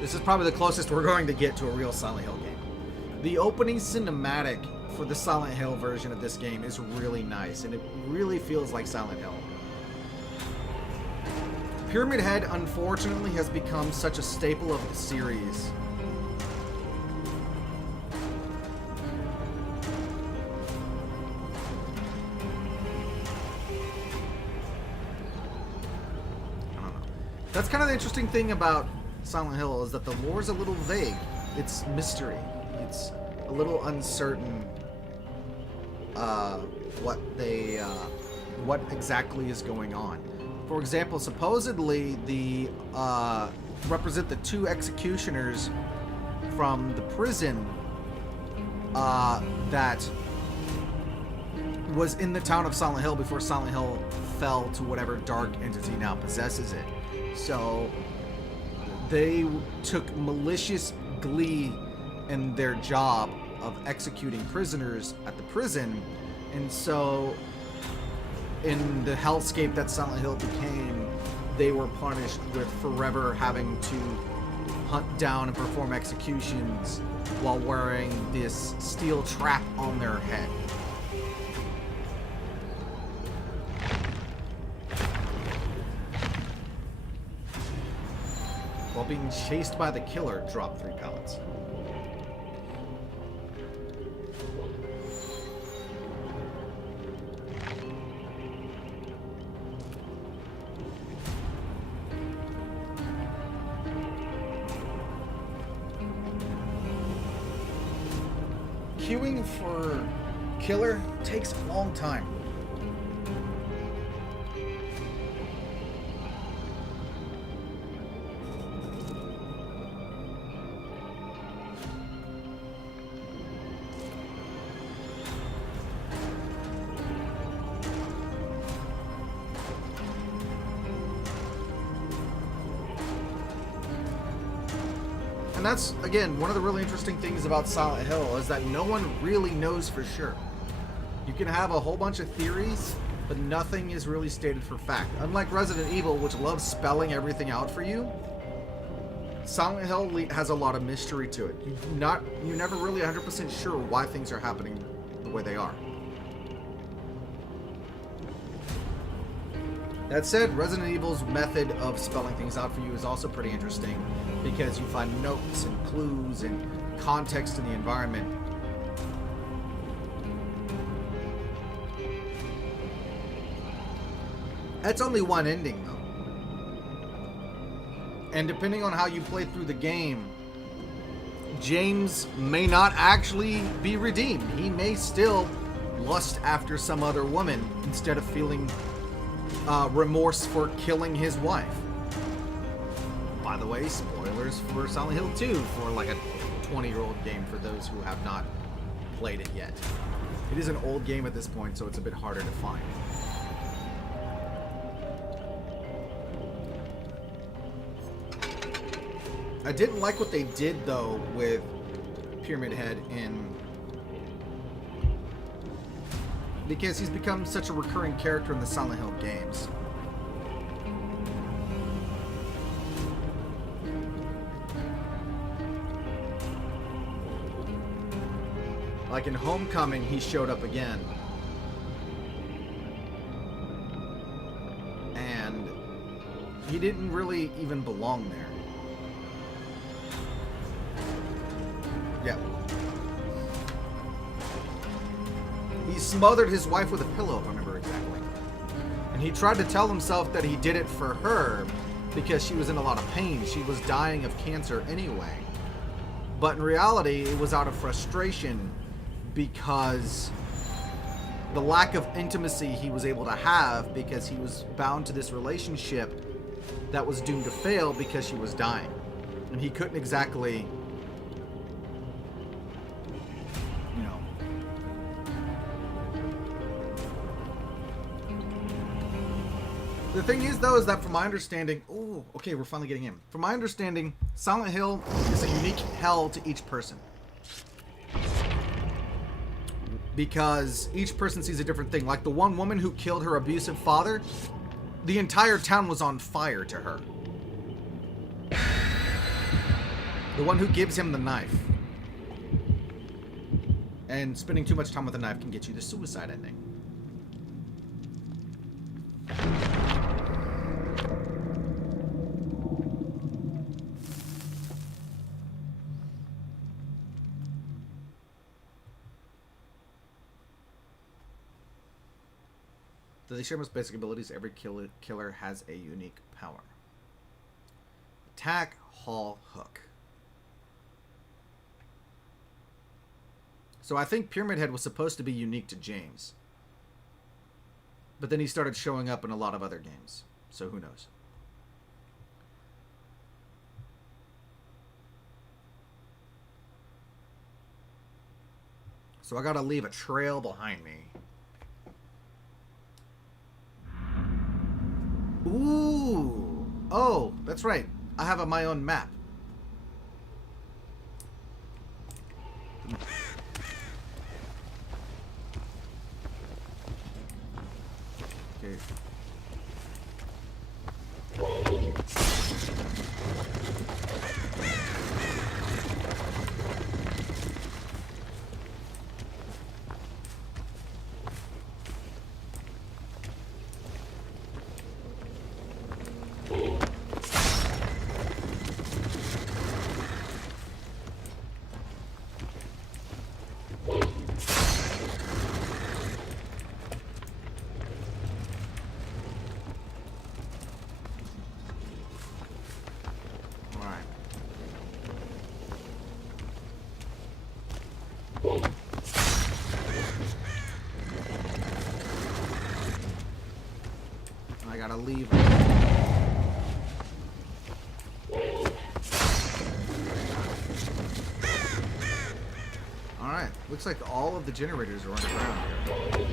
This is probably the closest we're going to get to a real Silent Hill game. The opening cinematic for the Silent Hill version of this game is really nice, and it really feels like Silent Hill. Pyramid Head, unfortunately, has become such a staple of the series. I don't know. That's kind of the interesting thing about Silent Hill, is that the lore is a little vague. It's mystery. It's a little uncertain what exactly is going on. For example, supposedly the represent the 2 executioners from the prison that was in the town of Silent Hill before Silent Hill fell to whatever dark entity now possesses it. So they took malicious glee in their job of executing prisoners at the prison, and so in the hellscape that Silent Hill became, they were punished with forever having to hunt down and perform executions while wearing this steel trap on their head. While being chased by the killer, drop 3 pallets. queuing for killer takes a long time. And that's, again, one of the really interesting things about Silent Hill is that no one really knows for sure. You can have a whole bunch of theories, but nothing is really stated for fact. Unlike Resident Evil, which loves spelling everything out for you, Silent Hill has a lot of mystery to it. You're never really 100% sure why things are happening the way they are. That said, Resident Evil's method of spelling things out for you is also pretty interesting because you find notes and clues and context in the environment. That's only one ending, though. And depending on how you play through the game, James may not actually be redeemed. He may still lust after some other woman instead of feeling remorse for killing his wife. By the way, spoilers for Silent Hill 2 for like a 20-year-old game for those who have not played it yet. It is an old game at this point, so it's a bit harder to find. I didn't like what they did, though, with Pyramid Head because he's become such a recurring character in the Silent Hill games. Like in Homecoming, he showed up again. And he didn't really even belong there. Yeah. He smothered his wife with a pillow, if I remember exactly. And he tried to tell himself that he did it for her because she was in a lot of pain. She was dying of cancer anyway. But in reality, it was out of frustration because the lack of intimacy he was able to have because he was bound to this relationship that was doomed to fail because she was dying. And he couldn't exactly, The thing is, though, is that from my understanding... Oh, okay, we're finally getting in. From my understanding, Silent Hill is a unique hell to each person. Because each person sees a different thing. Like the one woman who killed her abusive father, the entire town was on fire to her. The one who gives him the knife. And spending too much time with a knife can get you the suicide ending. Do they share most basic abilities? Every killer has a unique power. Attack, haul, hook. So I think Pyramid Head was supposed to be unique to James. But then he started showing up in a lot of other games. So who knows? So I gotta leave a trail behind me. Ooh. Oh, that's right. I have my own map. Okay. Looks like all of the generators are underground here.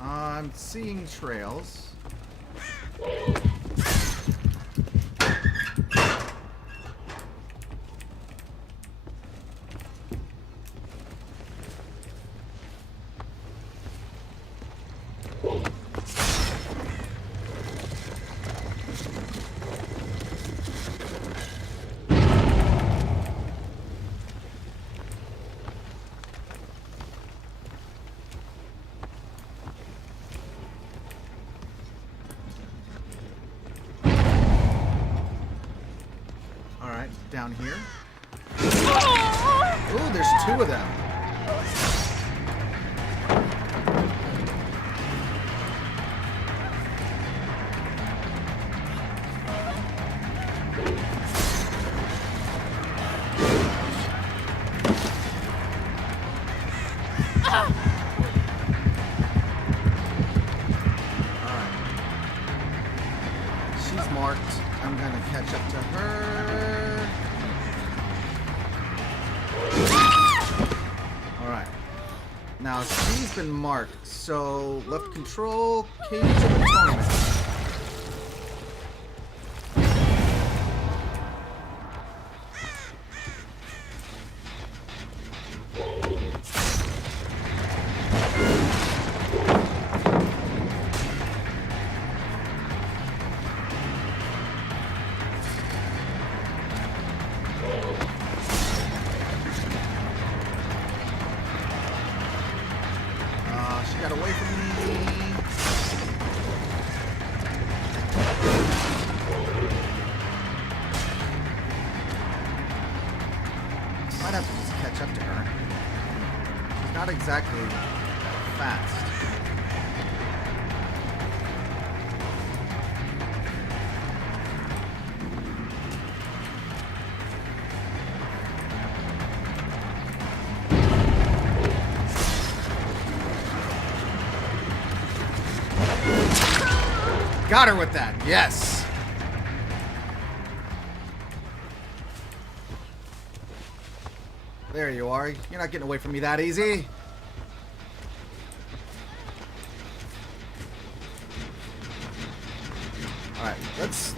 I'm seeing trails. Down here. Ooh, there's two of them. Alright. She's marked. I'm gonna catch up to her. Alright. Now, she's been marked, so left control, cage of the tournament. Got away from me. Might have to just catch up to her. She's not exactly fast. Got her with that. Yes. There you are. You're not getting away from me that easy. All right. Let's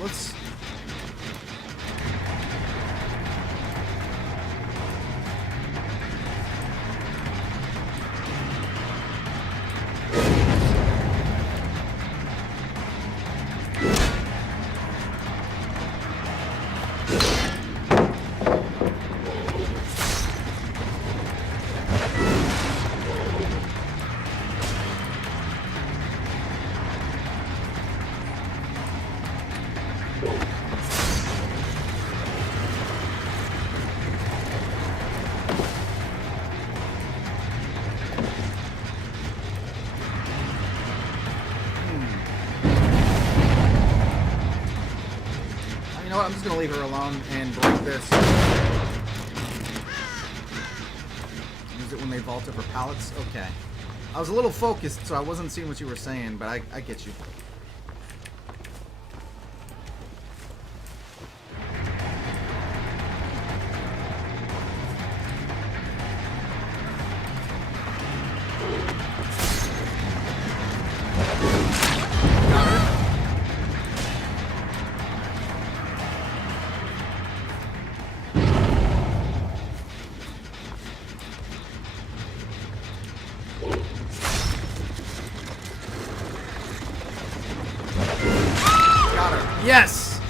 You know what? I'm just gonna leave her alone and break this. Use it when they vault over pallets? Okay. I was a little focused, so I wasn't seeing what you were saying, but I get you. Yes!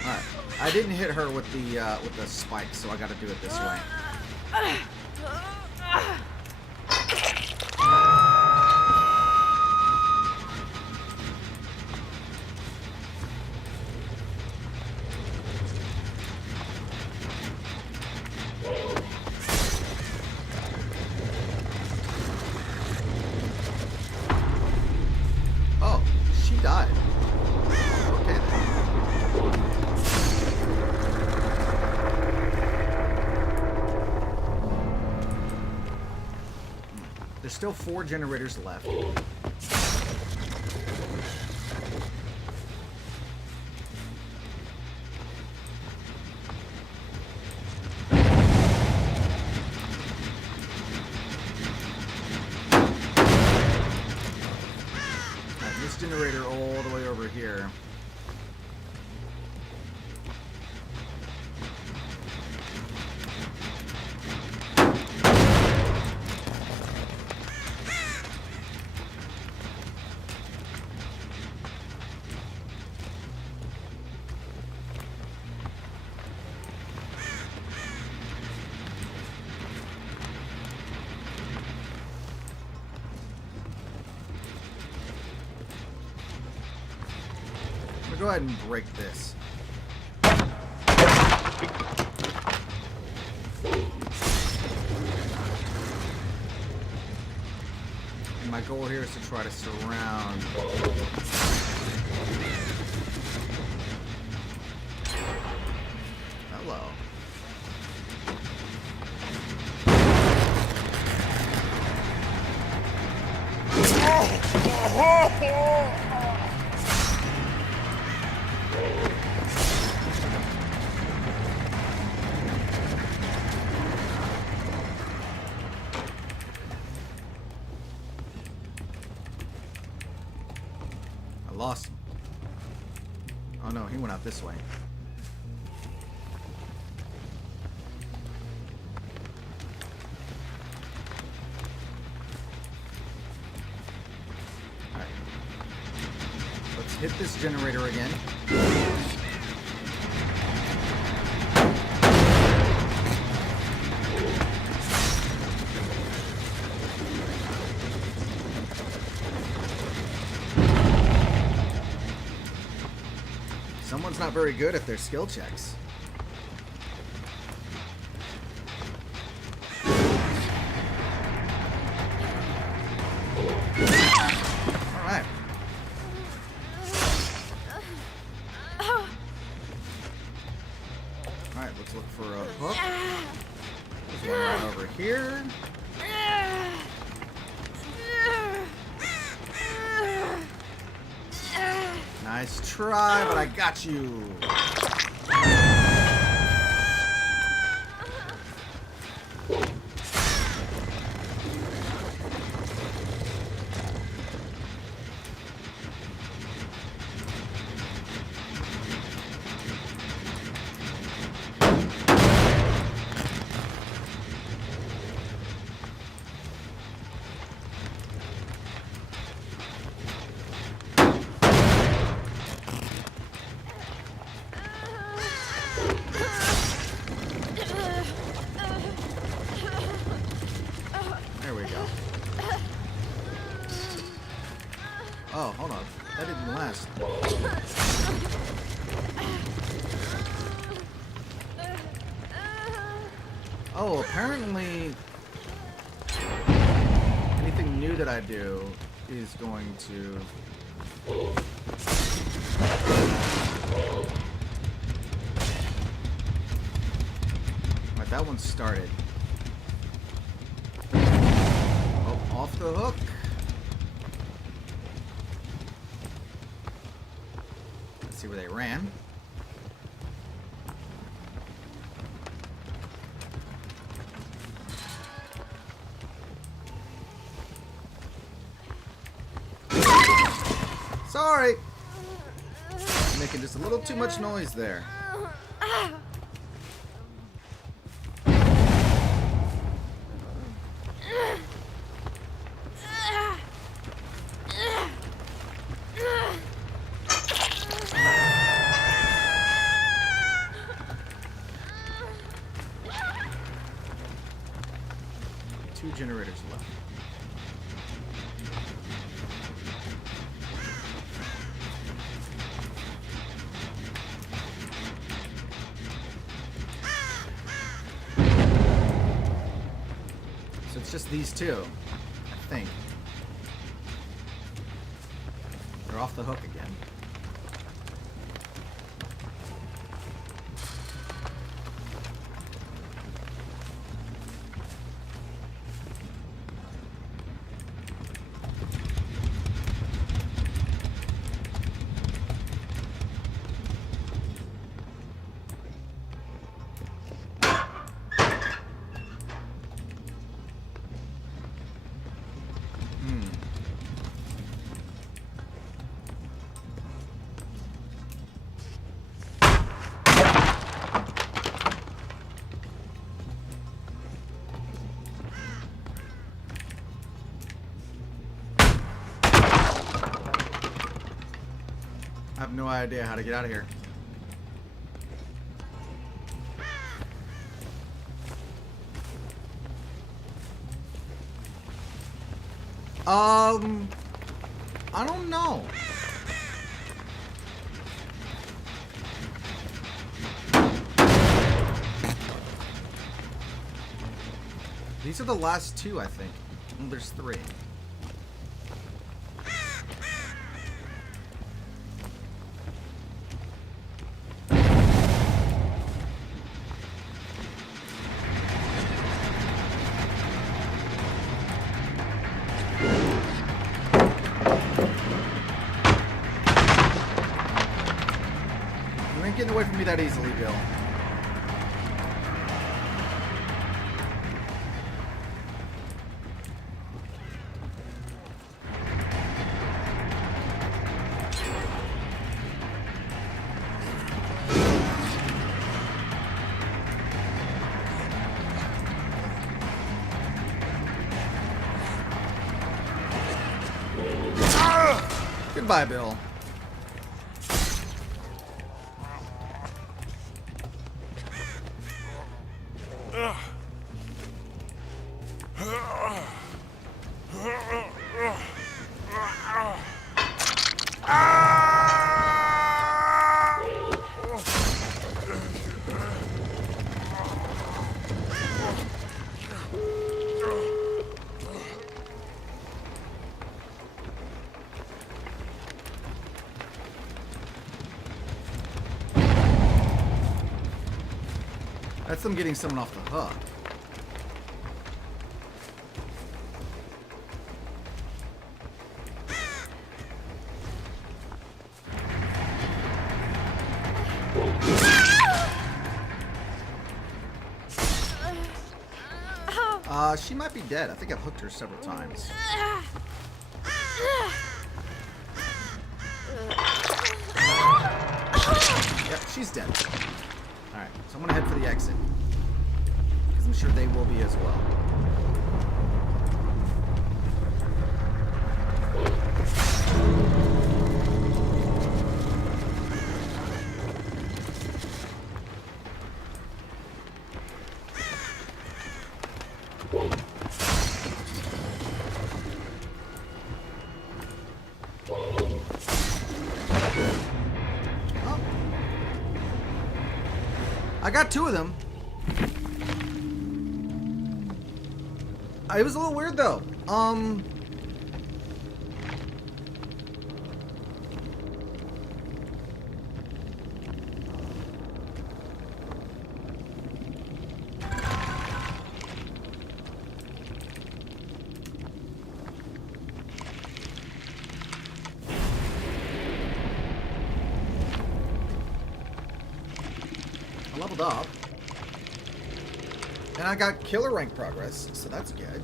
Alright. I didn't hit her with the spike, so I gotta do it this way. died. Okay then. There's still 4 generators left. Generator all the way over here. Go ahead and break this. And my goal here is to try to surround. Hello. Lost him. Oh no, he went out this way. Alright. Let's hit this generator again. Someone's not very good at their skill checks. Alright. Alright, let's look for a hook. There's one right over here. Nice try, but I got you. Oh, hold on. That didn't last. Oh, apparently anything new that I do is going to... Right, that one started. Oh, off the hook. See where they ran. Sorry! Making just a little too much noise there. Two generators left. So it's just these two, I think. They're off the hook again. I have no idea how to get out of here. I don't know. These are the last two, I think. There's three. You ain't getting away from me that easily, Bill. Goodbye, Bill. That's them getting someone off the hook. She might be dead. I think I've hooked her several times. Yep, she's dead. Alright, so I'm gonna head for the exit. Because I'm sure they will be as well. I got two of them. It was a little weird though. Leveled up. And I got killer rank progress, so that's good.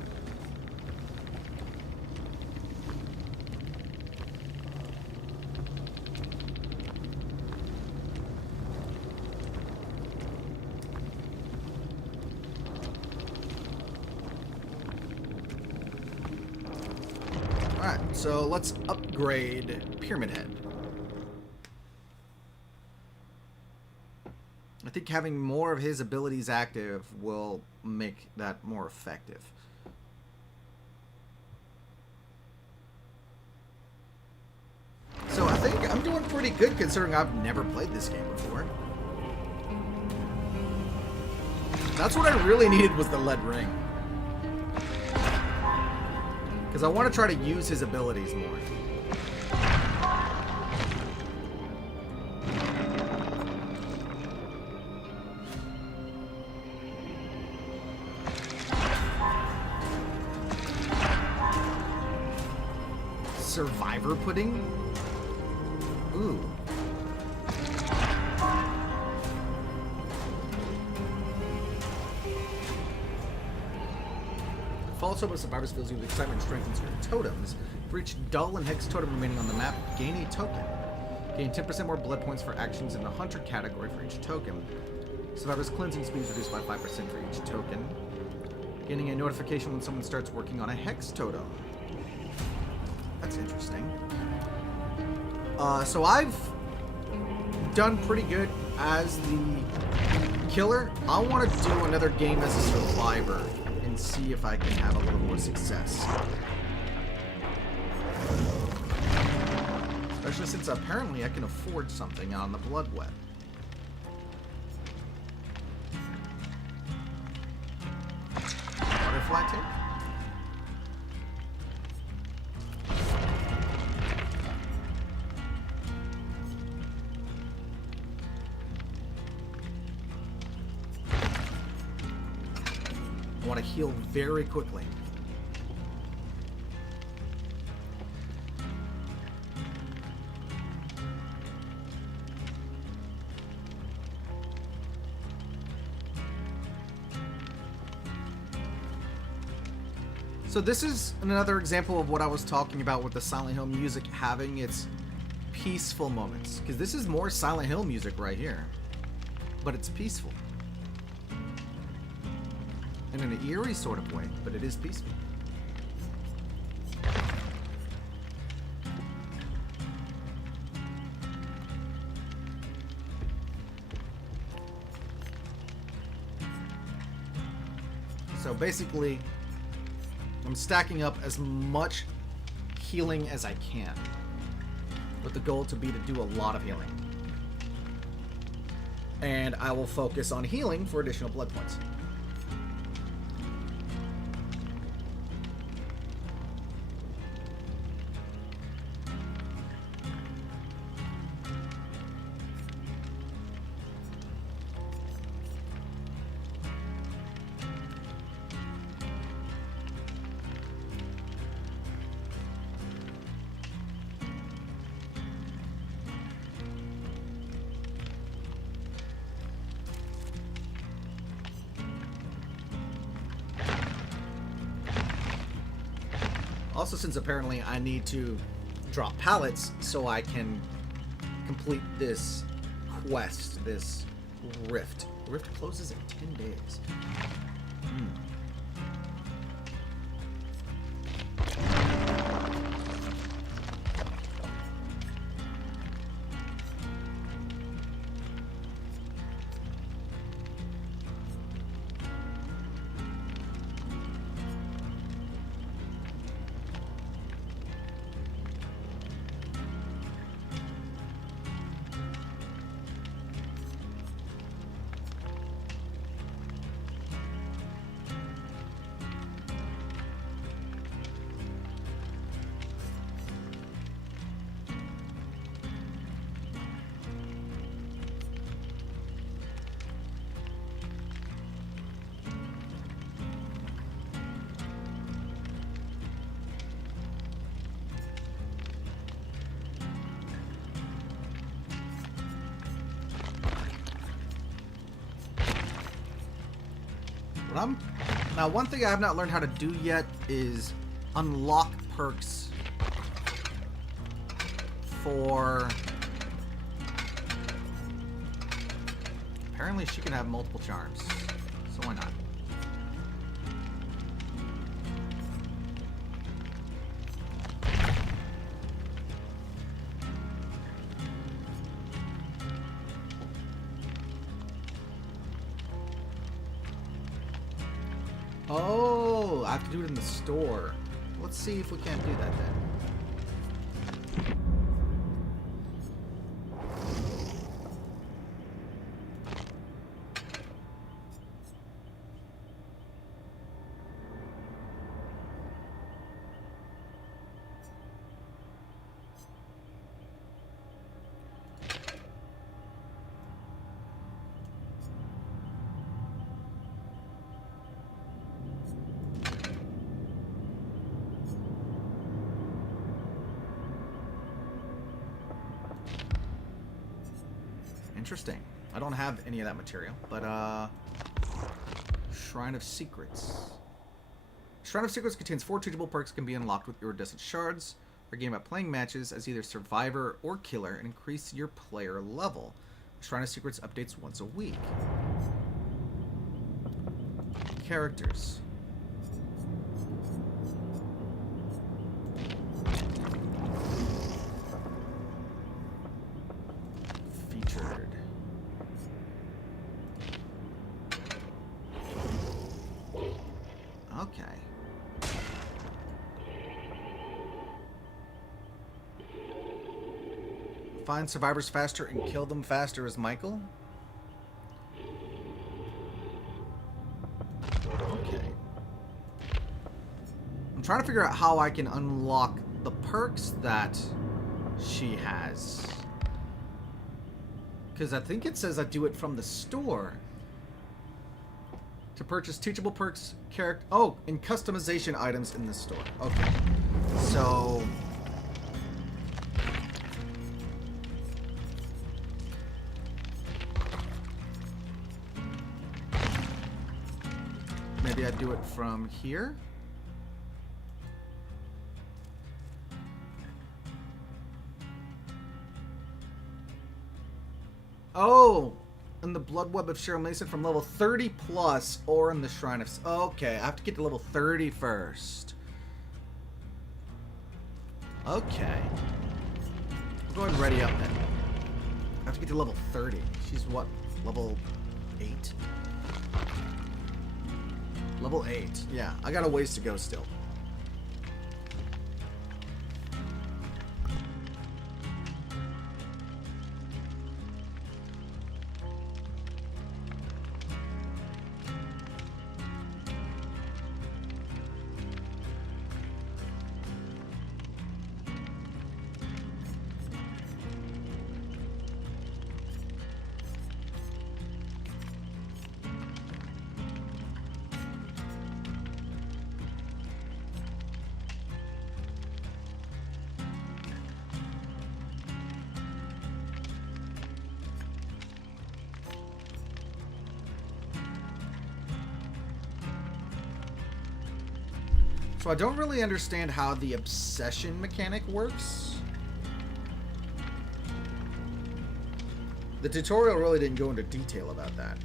Alright, so let's upgrade Pyramid Head. I think having more of his abilities active will make that more effective. So I think I'm doing pretty good considering I've never played this game before. That's what I really needed was the lead ring. Because I want to try to use his abilities more. survivor pudding? Ooh. False hope of survivors fills you with excitement and strengthens your totems. For each dull and hex totem remaining on the map, gain a token. Gain 10% more blood points for actions in the hunter category for each token. Survivor's cleansing speed is reduced by 5% for each token. Getting a notification when someone starts working on a hex totem. That's interesting. So I've done pretty good as the killer. I want to do another game as a survivor and see if I can have a little more success. Especially since apparently I can afford something on the blood web. Butterfly tape? I want to heal very quickly. So this is another example of what I was talking about with the Silent Hill music having its peaceful moments. Because this is more Silent Hill music right here. But it's peaceful. In an eerie sort of way, but it is peaceful. So basically, I'm stacking up as much healing as I can, with the goal to be to do a lot of healing. And I will focus on healing for additional blood points. Also, since apparently I need to drop pallets so I can complete this quest, this rift. The rift closes in 10 days. Now, one thing I have not learned how to do yet is unlock perks for... Apparently she can have multiple charms, so why not? Oh, I have to do it in the store. Let's see if we can't do that then. Interesting. I don't have any of that material, but Shrine of Secrets. Shrine of Secrets contains 4 teachable perks can be unlocked with iridescent shards or gain by playing matches as either survivor or killer and increase your player level. Shrine of Secrets updates once a week. Characters. Featured. Okay. Find survivors faster and kill them faster as Michael. Okay. I'm trying to figure out how I can unlock the perks that she has. Because I think it says I do it from the store. To purchase teachable perks, character... Oh, and customization items in the store. Okay. So... maybe I do it from here. Oh! In the Blood Web of Cheryl Mason from level 30 plus, or in the Shrine of... Okay, I have to get to level 30 first. Okay. I'll go ahead and ready up then. I have to get to level 30. She's what? Level 8? Level 8. Yeah, I got a ways to go still. So I don't really understand how the obsession mechanic works. The tutorial really didn't go into detail about that.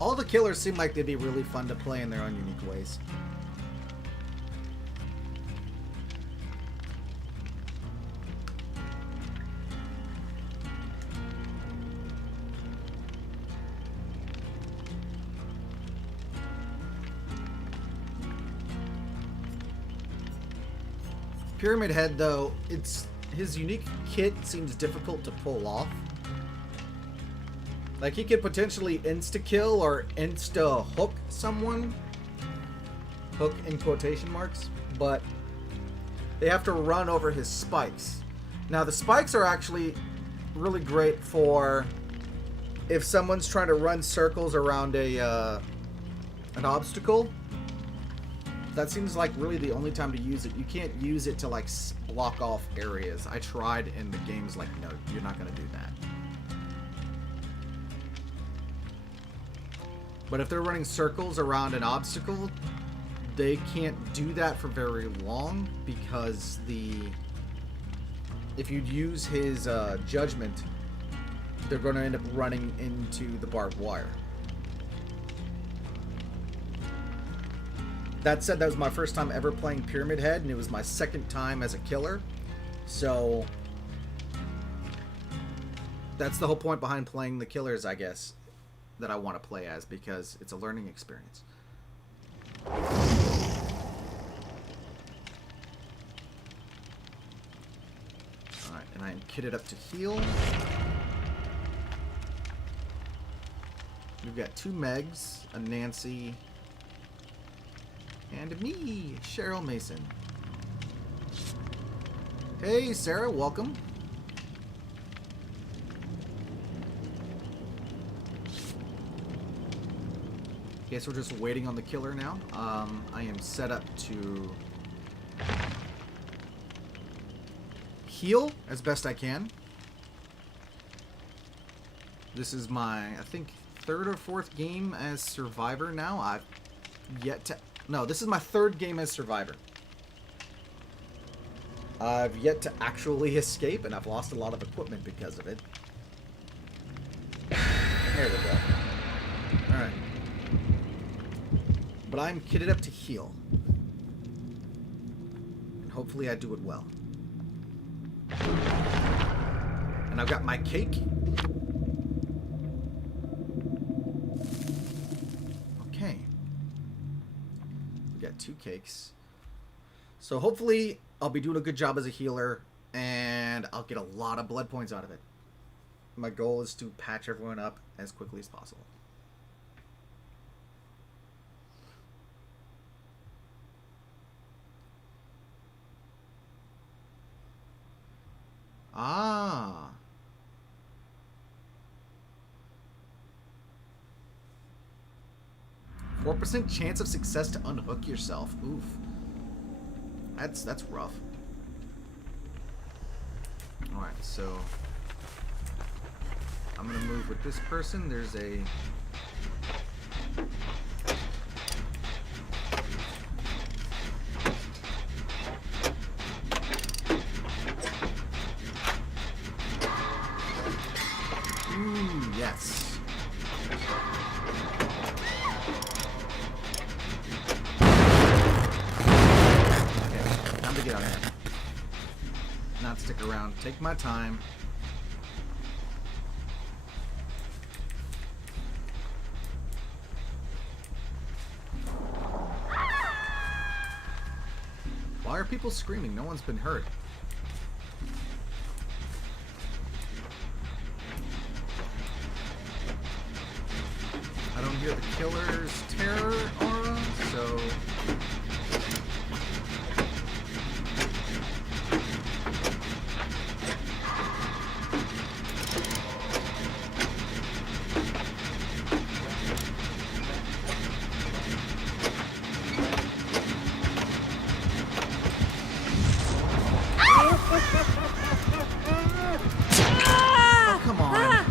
All the killers seem like they'd be really fun to play in their own unique ways. Pyramid Head, though, his unique kit seems difficult to pull off. Like, he could potentially insta-kill or insta-hook someone. Hook in quotation marks. But they have to run over his spikes. Now, the spikes are actually really great for if someone's trying to run circles around an obstacle. That seems like really the only time to use it. You can't use it to, like, block off areas. I tried, and the game's like, no, you're not going to do that. But if they're running circles around an obstacle, they can't do that for very long because if you use his judgment, they're going to end up running into the barbed wire. That said, that was my first time ever playing Pyramid Head, and it was my second time as a killer. So that's the whole point behind playing the killers, I guess, that I want to play as, because it's a learning experience. Alright, and I am kitted up to heal. We've got 2 Megs, a Nancy, and me, Cheryl Mason. Hey, Sarah, welcome. Okay, so we're just waiting on the killer now. I am set up to heal as best I can. This is my, I think, 3rd or 4th game as Survivor now. I've yet to... No, this is my 3rd game as Survivor. I've yet to actually escape, and I've lost a lot of equipment because of it. There we go. Alright. But I'm kitted up to heal. And hopefully I do it well. And I've got my cake. Okay. We got 2 cakes. So hopefully I'll be doing a good job as a healer, and I'll get a lot of blood points out of it. My goal is to patch everyone up as quickly as possible. Ah. %4 chance of success to unhook yourself. Oof. That's rough. Alright, so I'm gonna move with this person. There's a yes. Okay, time to get out of here. Not stick around. Take my time. Why are people screaming? No one's been hurt. I don't hear the killer's terror aura, so... Oh, come on.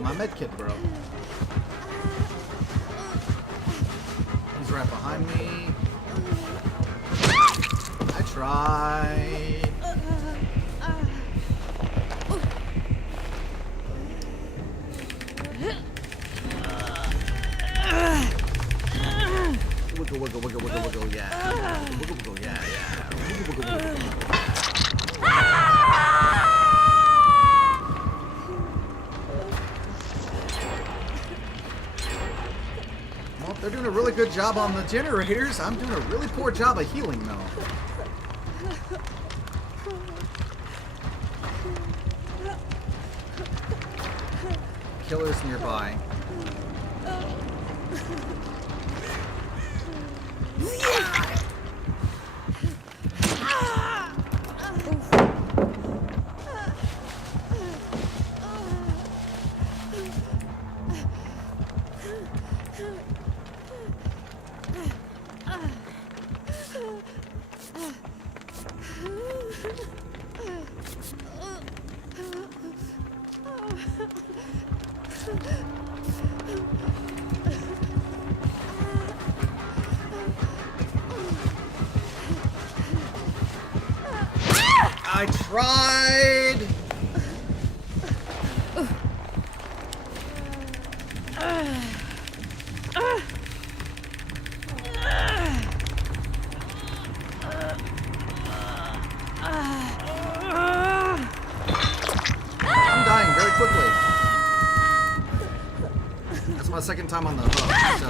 but my med kit broke. He's right behind me. I tried. Wiggle, wiggle, wiggle, wiggle, wiggle, yeah. Wiggle, wiggle, yeah, yeah. Wiggle, wiggle, wiggle, wiggle. Well, they're doing a really good job on the generators. I'm doing a really poor job of healing, though. Killers nearby. I tried! I'm dying very quickly. That's my second time on the hook, so...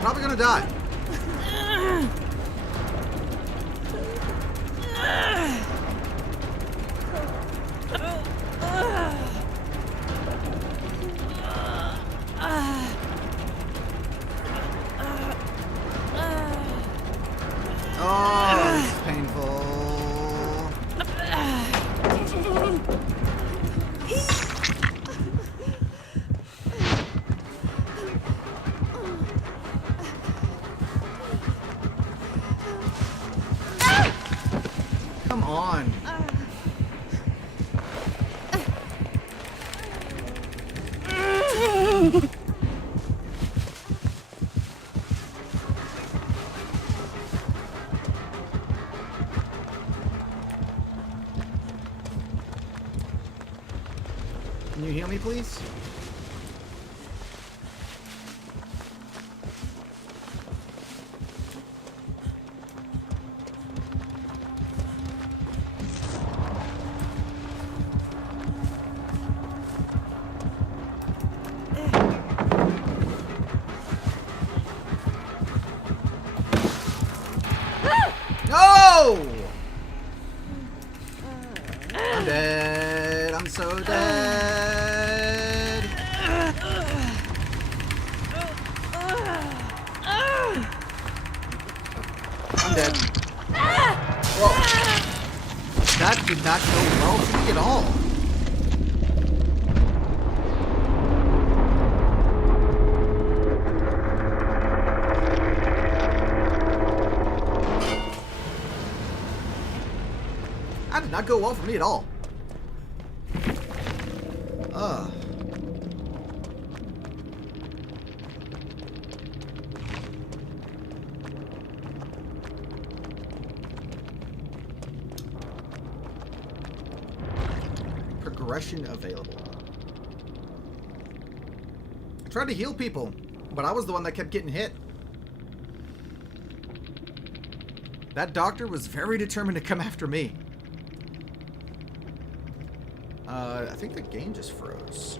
Probably gonna die. Oh, it's painful. Come on. Can you heal me, please? No! I'm dead. I'm so dead. I'm dead. Whoa. That did not go well for me at all. That did not go well for me at all. Progression available. I tried to heal people, but I was the one that kept getting hit. That doctor was very determined to come after me. I think the game just froze.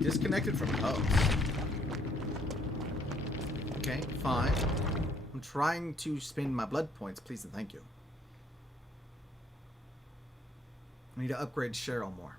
Disconnected from host. Okay, fine. I'm trying to spend my blood points, please and thank you. I need to upgrade Cheryl more.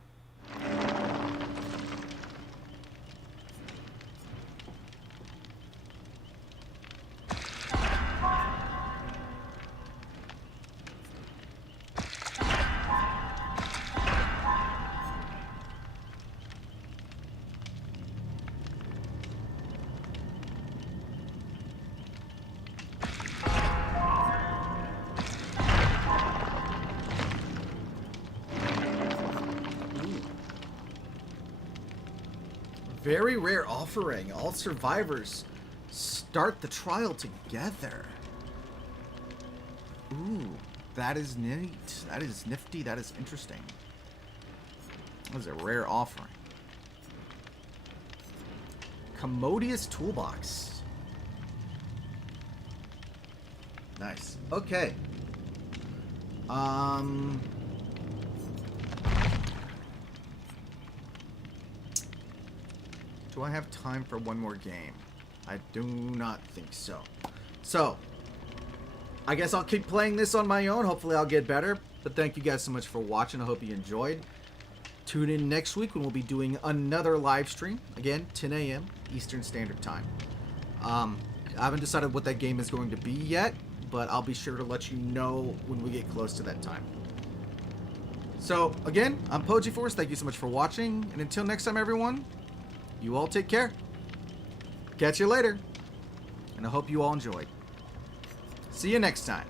Very rare offering. All survivors start the trial together. Ooh, that is neat. That is nifty. That is interesting. That is a rare offering. Commodious toolbox. Nice. Okay. Do I have time for one more game? I do not think so. So, I guess I'll keep playing this on my own. Hopefully I'll get better. But thank you guys so much for watching. I hope you enjoyed. Tune in next week when we'll be doing another live stream. Again, 10 a.m. Eastern Standard Time. I haven't decided what that game is going to be yet, but I'll be sure to let you know when we get close to that time. So, again, I'm Pojiforce. Thank you so much for watching. And until next time, everyone, you all take care. Catch you later. And I hope you all enjoyed. See you next time.